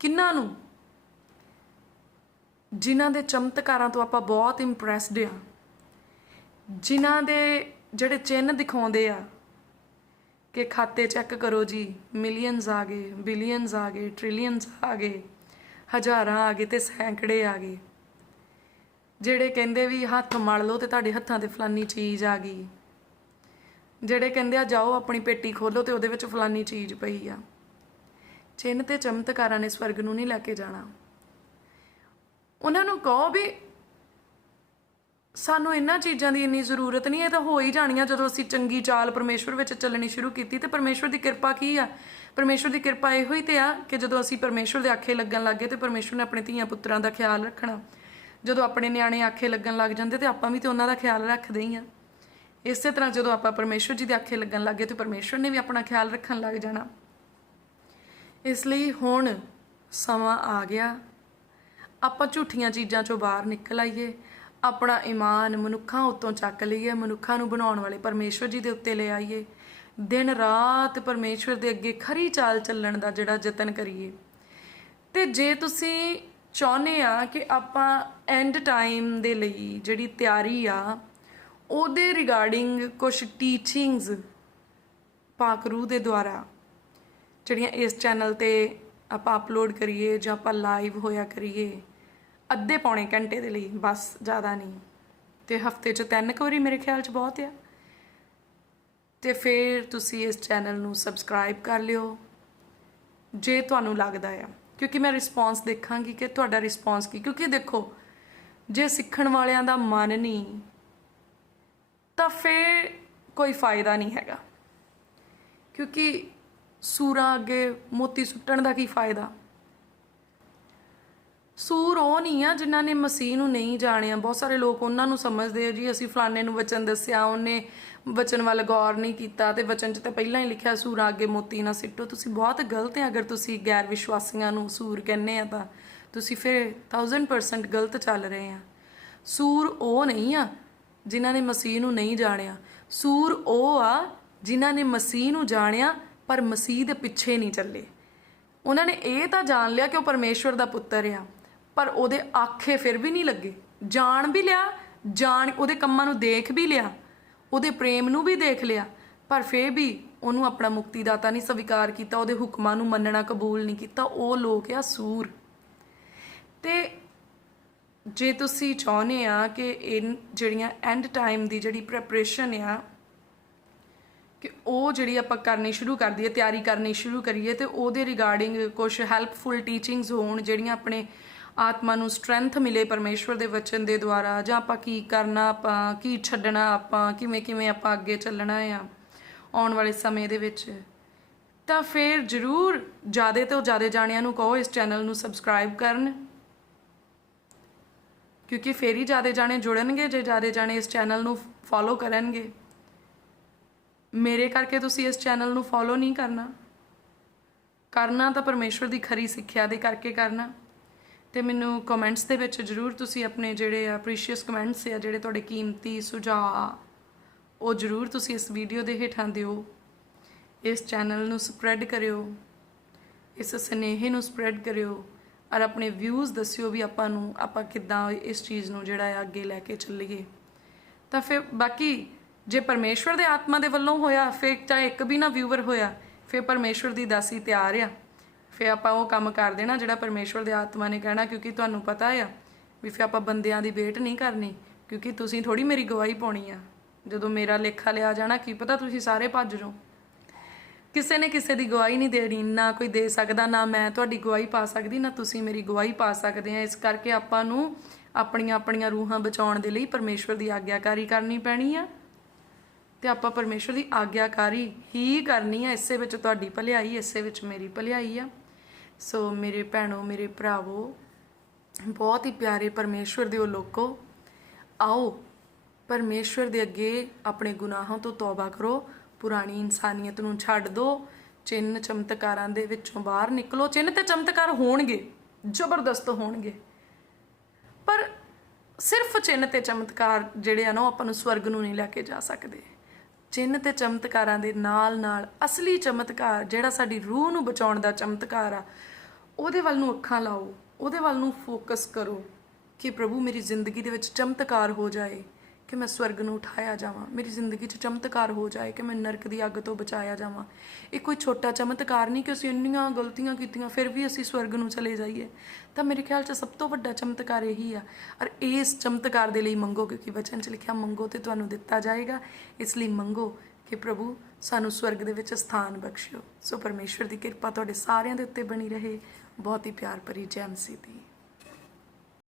ਕਿੰਨਾਂ ਨੂੰ? ਜਿਨ੍ਹਾਂ ਦੇ ਚਮਤਕਾਰਾਂ ਤੋਂ ਆਪਾਂ ਬਹੁਤ ਇੰਪ੍ਰੈਸਡ ਆ, ਜਿਨ੍ਹਾਂ ਦੇ ਜਿਹੜੇ ਚਿੰਨ੍ਹ ਦਿਖਾਉਂਦੇ ਆ ਕਿ ਖਾਤੇ ਚੈੱਕ ਕਰੋ ਜੀ, ਮਿਲੀਅਨਸ ਆ ਗਏ, ਬਿਲੀਅਨਸ ਆ ਗਏ, ਟ੍ਰਿਲੀਅਨਸ ਆ ਗਏ, ਹਜ਼ਾਰਾਂ ਆ ਗਏ ਤੇ ਸੈਂਕੜੇ ਆ ਗਏ। ਜਿਹੜੇ ਕਹਿੰਦੇ ਵੀ ਹੱਥ ਮਲ ਲਓ ਤੇ ਤੁਹਾਡੇ ਹੱਥਾਂ ਤੇ ਫਲਾਨੀ ਚੀਜ਼ ਆ ਗਈ। ਜਿਹੜੇ ਕਹਿੰਦੇ ਆ ਜਾਓ ਆਪਣੀ ਪੇਟੀ ਖੋਲੋ ਤੇ ਉਹਦੇ ਵਿੱਚ ਫਲਾਨੀ ਚੀਜ਼ ਪਈ ਆ। ਚਿੰਨ੍ਹ ਤੇ ਚਮਤਕਾਰਾਂ ਨੇ ਸਵਰਗ ਨੂੰ ਨਹੀਂ ਲੈ ਕੇ ਜਾਣਾ। ਉਹਨਾਂ ਨੂੰ ਕਹੋ ਵੀ ਸਾਨੂੰ ਇਹਨਾਂ ਚੀਜ਼ਾਂ ਦੀ ਇੰਨੀ ਜ਼ਰੂਰਤ ਨਹੀਂ, ਇਹ ਤਾਂ ਹੋ ਹੀ ਜਾਣੀਆਂ ਜਦੋਂ ਅਸੀਂ ਚੰਗੀ ਚਾਲ ਪਰਮੇਸ਼ਵਰ ਵਿੱਚ ਚੱਲਣੀ ਸ਼ੁਰੂ ਕੀਤੀ। ਤੇ ਪਰਮੇਸ਼ਵਰ ਦੀ ਕਿਰਪਾ ਕੀ ਆ? ਪਰਮੇਸ਼ਵਰ ਦੀ ਕਿਰਪਾ ਇਹੋ ਹੀ ਤੇ ਆ ਕਿ ਜਦੋਂ ਅਸੀਂ ਪਰਮੇਸ਼ਵਰ ਦੇ ਆਖੇ ਲੱਗਣ ਲੱਗ ਗਏ ਤੇ ਪਰਮੇਸ਼ਵਰ ਨੇ ਆਪਣੇ ਧੀਆਂ ਪੁੱਤਰਾਂ ਦਾ ਖਿਆਲ ਰੱਖਣਾ। ਜਦੋਂ ਆਪਣੇ ਨਿਆਣੇ ਆਖੇ ਲੱਗਣ ਲੱਗ ਜਾਂਦੇ ਤੇ ਆਪਾਂ ਵੀ ਤੇ ਉਹਨਾਂ ਦਾ ਖਿਆਲ ਰੱਖਦੇ ਹੀ ਆ। ਇਸੇ ਤਰ੍ਹਾਂ ਜਦੋਂ ਆਪਾਂ ਪਰਮੇਸ਼ਵਰ ਜੀ ਦੇ ਆਖੇ ਲੱਗਣ ਲੱਗ ਗਏ ਤੇ ਪਰਮੇਸ਼ਵਰ ਨੇ ਵੀ ਆਪਣਾ ਖਿਆਲ ਰੱਖਣ ਲੱਗ ਜਾਣਾ। ਇਸ ਲਈ ਹੁਣ ਸਮਾਂ ਆ ਗਿਆ, ਆਪਾਂ ਝੂਠੀਆਂ ਚੀਜ਼ਾਂ ਚੋਂ ਬਾਹਰ ਨਿਕਲ ਆਈਏ, ਆਪਣਾ ਈਮਾਨ ਮਨੁੱਖਾਂ ਉੱਤੋਂ ਚੱਕ ਲਈਏ, ਮਨੁੱਖਾਂ ਨੂੰ ਬਣਾਉਣ ਵਾਲੇ ਪਰਮੇਸ਼ਵਰ ਜੀ ਦੇ ਉੱਤੇ ਲੈ ਆਈਏ। ਦਿਨ ਰਾਤ ਪਰਮੇਸ਼ਵਰ ਦੇ ਅੱਗੇ ਖਰੀ ਚਾਲ ਚੱਲਣ ਦਾ ਜਿਹੜਾ ਯਤਨ ਕਰੀਏ। ਤੇ ਜੇ ਤੁਸੀਂ ਚਾਹੁੰਦੇ ਆ ਕਿ ਆਪਾਂ ਐਂਡ ਟਾਈਮ ਦੇ ਲਈ ਜਿਹੜੀ ਤਿਆਰੀ ਆ ਉਹਦੇ ਰਿਗਾਰਡਿੰਗ ਕੁਝ ਟੀਚਿੰਗਸ ਪਾਕ ਰੂਹ ਦੇ ਦੁਆਰਾ ਜਿਹੜੀਆਂ ਇਸ ਚੈਨਲ ਤੇ ਆਪਾਂ ਅਪਲੋਡ ਕਰੀਏ ਜਾਂ ਆਪਾਂ ਲਾਈਵ ਹੋਇਆ ਕਰੀਏ ਅੱਧੇ ਪੌਣੇ ਘੰਟੇ ਦੇ ਲਈ, ਬਸ ਜ਼ਿਆਦਾ ਨਹੀਂ, ਤੇ ਹਫਤੇ 'ਚ 3 ਵਾਰੀ ਮੇਰੇ ਖਿਆਲ 'ਚ ਬਹੁਤ ਆ। ਤੇ ਫਿਰ ਤੁਸੀਂ ਇਸ ਚੈਨਲ ਨੂੰ ਸਬਸਕ੍ਰਾਈਬ ਕਰ ਲਿਓ ਜੇ ਤੁਹਾਨੂੰ ਲੱਗਦਾ ਆ, ਕਿਉਂਕਿ ਮੈਂ ਰਿਸਪੌਂਸ ਦੇਖਾਂਗੀ ਕਿ ਤੁਹਾਡਾ ਰਿਸਪੌਂਸ ਕੀ। ਕਿਉਂਕਿ ਦੇਖੋ ਜੇ ਸਿੱਖਣ ਵਾਲਿਆਂ ਦਾ ਮਨ ਨਹੀਂ ਤਾਂ ਫਿਰ ਕੋਈ ਫਾਇਦਾ ਨਹੀਂ ਹੈਗਾ। ਕਿਉਂਕਿ ਸੂਰਾਂ ਅੱਗੇ ਮੋਤੀ ਸੁੱਟਣ ਦਾ ਕੀ ਫਾਇਦਾ? ਸੂਰ ਉਹ ਨਹੀਂ ਆ ਜਿਨ੍ਹਾਂ ਨੇ ਮਸੀਹ ਨੂੰ ਨਹੀਂ ਜਾਣਿਆ। ਬਹੁਤ ਸਾਰੇ ਲੋਕ ਉਹਨਾਂ ਨੂੰ ਸਮਝਦੇ ਆ ਜੀ ਅਸੀਂ ਫਲਾਣੇ ਨੂੰ ਵਚਨ ਦੱਸਿਆ, ਉਹਨੇ ਵਚਨ ਵੱਲ ਗੌਰ ਨਹੀਂ ਕੀਤਾ, ਤੇ ਵਚਨ 'ਚ ਤਾਂ ਪਹਿਲਾਂ ਹੀ ਲਿਖਿਆ ਸੂਰਾਂ ਅੱਗੇ ਮੋਤੀ ਨਾ ਸਿੱਟੋ। ਤੁਸੀਂ ਬਹੁਤ ਗਲਤ ਹੈ ਅਗਰ ਤੁਸੀਂ ਗੈਰ ਵਿਸ਼ਵਾਸੀਆਂ ਨੂੰ ਸੂਰ ਕਹਿੰਦੇ ਆ ਤਾਂ ਤੁਸੀਂ ਫਿਰ 1000% ਗਲਤ ਚੱਲ ਰਹੇ ਆ। ਸੂਰ ਉਹ ਨਹੀਂ ਆ ਜਿਨ੍ਹਾਂ ਨੇ ਮਸੀਹ ਨੂੰ ਨਹੀਂ ਜਾਣਿਆ। ਸੂਰ ਉਹ ਆ ਜਿਨ੍ਹਾਂ ਨੇ ਮਸੀਹ ਨੂੰ ਜਾਣਿਆ ਪਰ ਮਸੀਹ ਦੇ ਪਿੱਛੇ ਨਹੀਂ ਚੱਲੇ। ਉਹਨਾਂ ਨੇ ਇਹ ਤਾਂ ਜਾਣ ਲਿਆ ਕਿ ਉਹ ਪਰਮੇਸ਼ਵਰ ਦਾ ਪੁੱਤਰ ਆ, ਪਰ ਉਹਦੇ ਆਖੇ ਫਿਰ ਵੀ ਨਹੀਂ ਲੱਗੇ। ਜਾਣ ਵੀ ਲਿਆ, ਉਹਦੇ ਕੰਮਾਂ ਨੂੰ ਦੇਖ ਵੀ ਲਿਆ, ਉਹਦੇ ਪ੍ਰੇਮ ਨੂੰ ਵੀ ਦੇਖ ਲਿਆ, ਪਰ ਫਿਰ ਵੀ ਉਹਨੂੰ ਆਪਣਾ ਮੁਕਤੀਦਾਤਾ ਨਹੀਂ ਸਵੀਕਾਰ ਕੀਤਾ, ਉਹਦੇ ਹੁਕਮਾਂ ਨੂੰ ਮੰਨਣਾ ਕਬੂਲ ਨਹੀਂ ਕੀਤਾ। ਉਹ ਲੋਕ ਆ ਸੂਰ। ਤੇ ਜੇ ਤੁਸੀਂ ਚਾਹੁੰਦੇ ਆ ਕਿ ਇਹ ਜਿਹੜੀਆਂ ਐਂਡ ਟਾਈਮ ਦੀ ਜਿਹੜੀ ਪ੍ਰੈਪਰੇਸ਼ਨ ਆ ਕਿ ਉਹ ਜਿਹੜੀ ਆਪਾਂ ਕਰਨੀ ਸ਼ੁਰੂ ਕਰ ਦਈਏ, ਤਿਆਰੀ ਕਰਨੀ ਸ਼ੁਰੂ ਕਰੀਏ, ਤੇ ਉਹਦੇ ਰਿਗਾਰਡਿੰਗ ਕੁਝ ਹੈਲਪਫੁਲ ਟੀਚਿੰਗਸ ਹੋਣ ਜਿਹੜੀਆਂ ਆਪਣੇ ਆਤਮਾ ਨੂੰ ਸਟਰੈਂਥ ਮਿਲੇ ਪਰਮੇਸ਼ਵਰ ਦੇ ਵਚਨ ਦੇ ਦੁਆਰਾ, ਜਾਂ ਆਪਾਂ ਕੀ ਕਰਨਾ, ਆਪਾਂ ਕੀ ਛੱਡਣਾ, ਆਪਾਂ ਕਿਵੇਂ ਆਪਾਂ ਅੱਗੇ ਚੱਲਣਾ ਆ ਆਉਣ ਵਾਲੇ ਸਮੇਂ ਦੇ ਵਿੱਚ, ਤਾਂ ਫਿਰ ਜ਼ਰੂਰ ਜ਼ਿਆਦਾ ਤੋਂ ਜ਼ਿਆਦਾ ਜਾਣਿਆਂ ਨੂੰ ਕਹੋ ਇਸ ਚੈਨਲ ਨੂੰ ਸਬਸਕ੍ਰਾਈਬ ਕਰਨ, ਕਿਉਂਕਿ ਫੇਰ ਹੀ ਜ਼ਿਆਦਾ ਜਾਣੇ ਜੁੜਨਗੇ ਜੇ ਜ਼ਿਆਦਾ ਜਾਣੇ ਇਸ ਚੈਨਲ ਨੂੰ ਫੋਲੋ ਕਰਨਗੇ। ਮੇਰੇ ਕਰਕੇ ਤੁਸੀਂ ਇਸ ਚੈਨਲ ਨੂੰ ਫੋਲੋ ਨਹੀਂ ਕਰਨਾ ਤਾਂ ਪਰਮੇਸ਼ਵਰ ਦੀ ਖਰੀ ਸਿੱਖਿਆ ਦੇ ਕਰਕੇ ਕਰਨਾ। ਤੇ ਮੈਨੂੰ ਕਮੈਂਟਸ ਦੇ ਵਿੱਚ ਜ਼ਰੂਰ ਤੁਸੀਂ ਆਪਣੇ ਜਿਹੜੇ ਆ ਪ੍ਰੀਸ਼ੀਅਸ ਕਮੈਂਟਸ ਆ, ਜਿਹੜੇ ਤੁਹਾਡੇ ਕੀਮਤੀ ਸੁਝਾਅ, ਉਹ ਜ਼ਰੂਰ ਤੁਸੀਂ ਇਸ ਵੀਡੀਓ ਦੇ ਹੇਠਾਂ ਦਿਓ। ਇਸ ਚੈਨਲ ਨੂੰ ਸਪਰੈਡ ਕਰਿਓ, ਇਸ ਸੁਨੇਹੇ ਨੂੰ ਸਪਰੈਡ ਕਰਿਓ, ਔਰ ਆਪਣੇ ਵਿਊਜ਼ ਦੱਸਿਓ ਵੀ ਆਪਾਂ ਕਿੱਦਾਂ ਇਸ ਚੀਜ਼ ਨੂੰ ਜਿਹੜਾ ਆ ਅੱਗੇ ਲੈ ਕੇ ਚੱਲੀਏ। ਤਾਂ ਫਿਰ ਬਾਕੀ ਜੇ ਪਰਮੇਸ਼ਵਰ ਦੇ ਆਤਮਾ ਦੇ ਵੱਲੋਂ ਹੋਇਆ, ਫਿਰ ਚਾਹੇ ਇੱਕ ਵੀ ਨਾ ਵਿਊਵਰ ਹੋਇਆ, ਫਿਰ ਪਰਮੇਸ਼ਵਰ ਦੀ ਦਾਸੀ ਤਿਆਰ ਆ, ਫਿਰ ਆਪਾਂ ਉਹ ਕੰਮ ਕਰ ਦੇਣਾ ਜਿਹੜਾ ਪਰਮੇਸ਼ਵਰ ਦੇ ਆਤਮਾ ਨੇ ਕਹਿਣਾ। ਕਿਉਂਕਿ ਤੁਹਾਨੂੰ ਪਤਾ ਆ ਵੀ ਫਿਰ ਆਪਾਂ ਬੰਦਿਆਂ ਦੀ ਵੇਟ ਨਹੀਂ ਕਰਨੀ, ਕਿਉਂਕਿ ਤੁਸੀਂ ਥੋੜੀ ਮੇਰੀ ਗਵਾਹੀ ਪਾਉਣੀ ਆ। ਜਦੋਂ ਮੇਰਾ ਲੇਖਾ ਲਿਆ ਜਾਣਾ, ਕੀ ਪਤਾ ਤੁਸੀਂ ਸਾਰੇ ਭੱਜ ਜਾਓ। ਕਿਸੇ ਨੇ ਕਿਸੇ ਦੀ ਗਵਾਹੀ ਨਹੀਂ ਦੇਣੀ, ਨਾ ਕੋਈ ਦੇ ਸਕਦਾ, ਨਾ ਮੈਂ ਤੁਹਾਡੀ ਗਵਾਹੀ ਪਾ ਸਕਦੀ, ਨਾ ਤੁਸੀਂ ਮੇਰੀ ਗਵਾਹੀ ਪਾ ਸਕਦੇ ਆ। ਇਸ ਕਰਕੇ ਆਪਾਂ ਨੂੰ ਆਪਣੀਆਂ ਰੂਹਾਂ ਬਚਾਉਣ ਦੇ ਲਈ ਪਰਮੇਸ਼ਵਰ ਦੀ ਆਗਿਆਕਾਰੀ ਕਰਨੀ ਪੈਣੀ ਆ, ਤੇ ਆਪਾਂ ਪਰਮੇਸ਼ਵਰ ਦੀ ਆਗਿਆਕਾਰੀ ਹੀ ਕਰਨੀ ਆ। ਇਸੇ ਵਿੱਚ ਤੁਹਾਡੀ ਭਲਾਈ, ਇਸੇ ਵਿੱਚ ਮੇਰੀ ਭਲਾਈ ਆ। ਸੋ ਮੇਰੇ ਭੈਣੋ, ਮੇਰੇ ਭਰਾਵੋ, ਬਹੁਤ ਹੀ ਪਿਆਰੇ ਪਰਮੇਸ਼ਵਰ ਦੇ ਉਹ ਲੋਕੋ, ਆਓ ਪਰਮੇਸ਼ਵਰ ਦੇ ਅੱਗੇ ਆਪਣੇ ਗੁਨਾਹਾਂ ਤੋਂ ਤੌਬਾ ਕਰੋ, ਪੁਰਾਣੀ ਇਨਸਾਨੀਅਤ ਨੂੰ ਛੱਡ ਦਿਓ, ਚਿੰਨ ਚਮਤਕਾਰਾਂ ਦੇ ਵਿੱਚੋਂ ਬਾਹਰ ਨਿਕਲੋ। ਚਿੰਨ ਤੇ ਚਮਤਕਾਰ ਹੋਣਗੇ, ਜ਼ਬਰਦਸਤ ਹੋਣਗੇ, ਪਰ ਸਿਰਫ ਚਿੰਨ ਤੇ ਚਮਤਕਾਰ ਜਿਹੜੇ ਆ ਨਾ, ਉਹ ਆਪਾਂ ਨੂੰ ਸਵਰਗ ਨੂੰ ਨਹੀਂ ਲੈ ਕੇ ਜਾ ਸਕਦੇ। ਚਿੰਨ ਤੇ ਚਮਤਕਾਰਾਂ ਦੇ ਨਾਲ ਨਾਲ ਅਸਲੀ ਚਮਤਕਾਰ ਜਿਹੜਾ ਸਾਡੀ ਰੂਹ ਨੂੰ ਬਚਾਉਣ ਦਾ ਚਮਤਕਾਰ ਆ, ਉਹਦੇ ਵੱਲ ਨੂੰ ਅੱਖਾਂ ਲਾਓ, ਉਹਦੇ ਵੱਲ ਨੂੰ ਫੋਕਸ ਕਰੋ ਕਿ ਪ੍ਰਭੂ ਮੇਰੀ ਜ਼ਿੰਦਗੀ ਦੇ ਵਿੱਚ ਚਮਤਕਾਰ ਹੋ ਜਾਏ ਕਿ ਮੈਂ ਸਵਰਗ ਨੂੰ ਉਠਾਇਆ ਜਾਵਾਂ, ਮੇਰੀ ਜ਼ਿੰਦਗੀ 'ਚ ਚਮਤਕਾਰ ਹੋ ਜਾਏ ਕਿ ਮੈਂ ਨਰਕ ਦੀ ਅੱਗ ਤੋਂ ਬਚਾਇਆ ਜਾਵਾਂ। ਇਹ ਕੋਈ ਛੋਟਾ ਚਮਤਕਾਰ ਨਹੀਂ ਕਿ ਅਸੀਂ ਇੰਨੀਆਂ ਗਲਤੀਆਂ ਕੀਤੀਆਂ ਫਿਰ ਵੀ ਅਸੀਂ ਸਵਰਗ ਨੂੰ ਚਲੇ ਜਾਈਏ। ਤਾਂ ਮੇਰੇ ਖਿਆਲ 'ਚ ਸਭ ਤੋਂ ਵੱਡਾ ਚਮਤਕਾਰ ਇਹੀ ਆ, ਔਰ ਇਸ ਚਮਤਕਾਰ ਦੇ ਲਈ ਮੰਗੋ, ਕਿਉਂਕਿ ਵਚਨ 'ਚ ਲਿਖਿਆ ਮੰਗੋ ਤੇ ਤੁਹਾਨੂੰ ਦਿੱਤਾ ਜਾਏਗਾ। ਇਸ ਲਈ ਮੰਗੋ ਕਿ ਪ੍ਰਭੂ ਸਾਨੂੰ ਸਵਰਗ ਦੇ ਵਿੱਚ ਸਥਾਨ ਬਖਸ਼ਿਓ। ਸੋ ਪਰਮੇਸ਼ਵਰ ਦੀ ਕਿਰਪਾ ਤੁਹਾਡੇ ਸਾਰਿਆਂ ਦੇ ਉੱਤੇ ਬਣੀ ਰਹੇ। ਬਹੁਤ ਹੀ ਪਿਆਰ ਭਰੀ ਜੈ ਮਸੀਹ ਦੀ।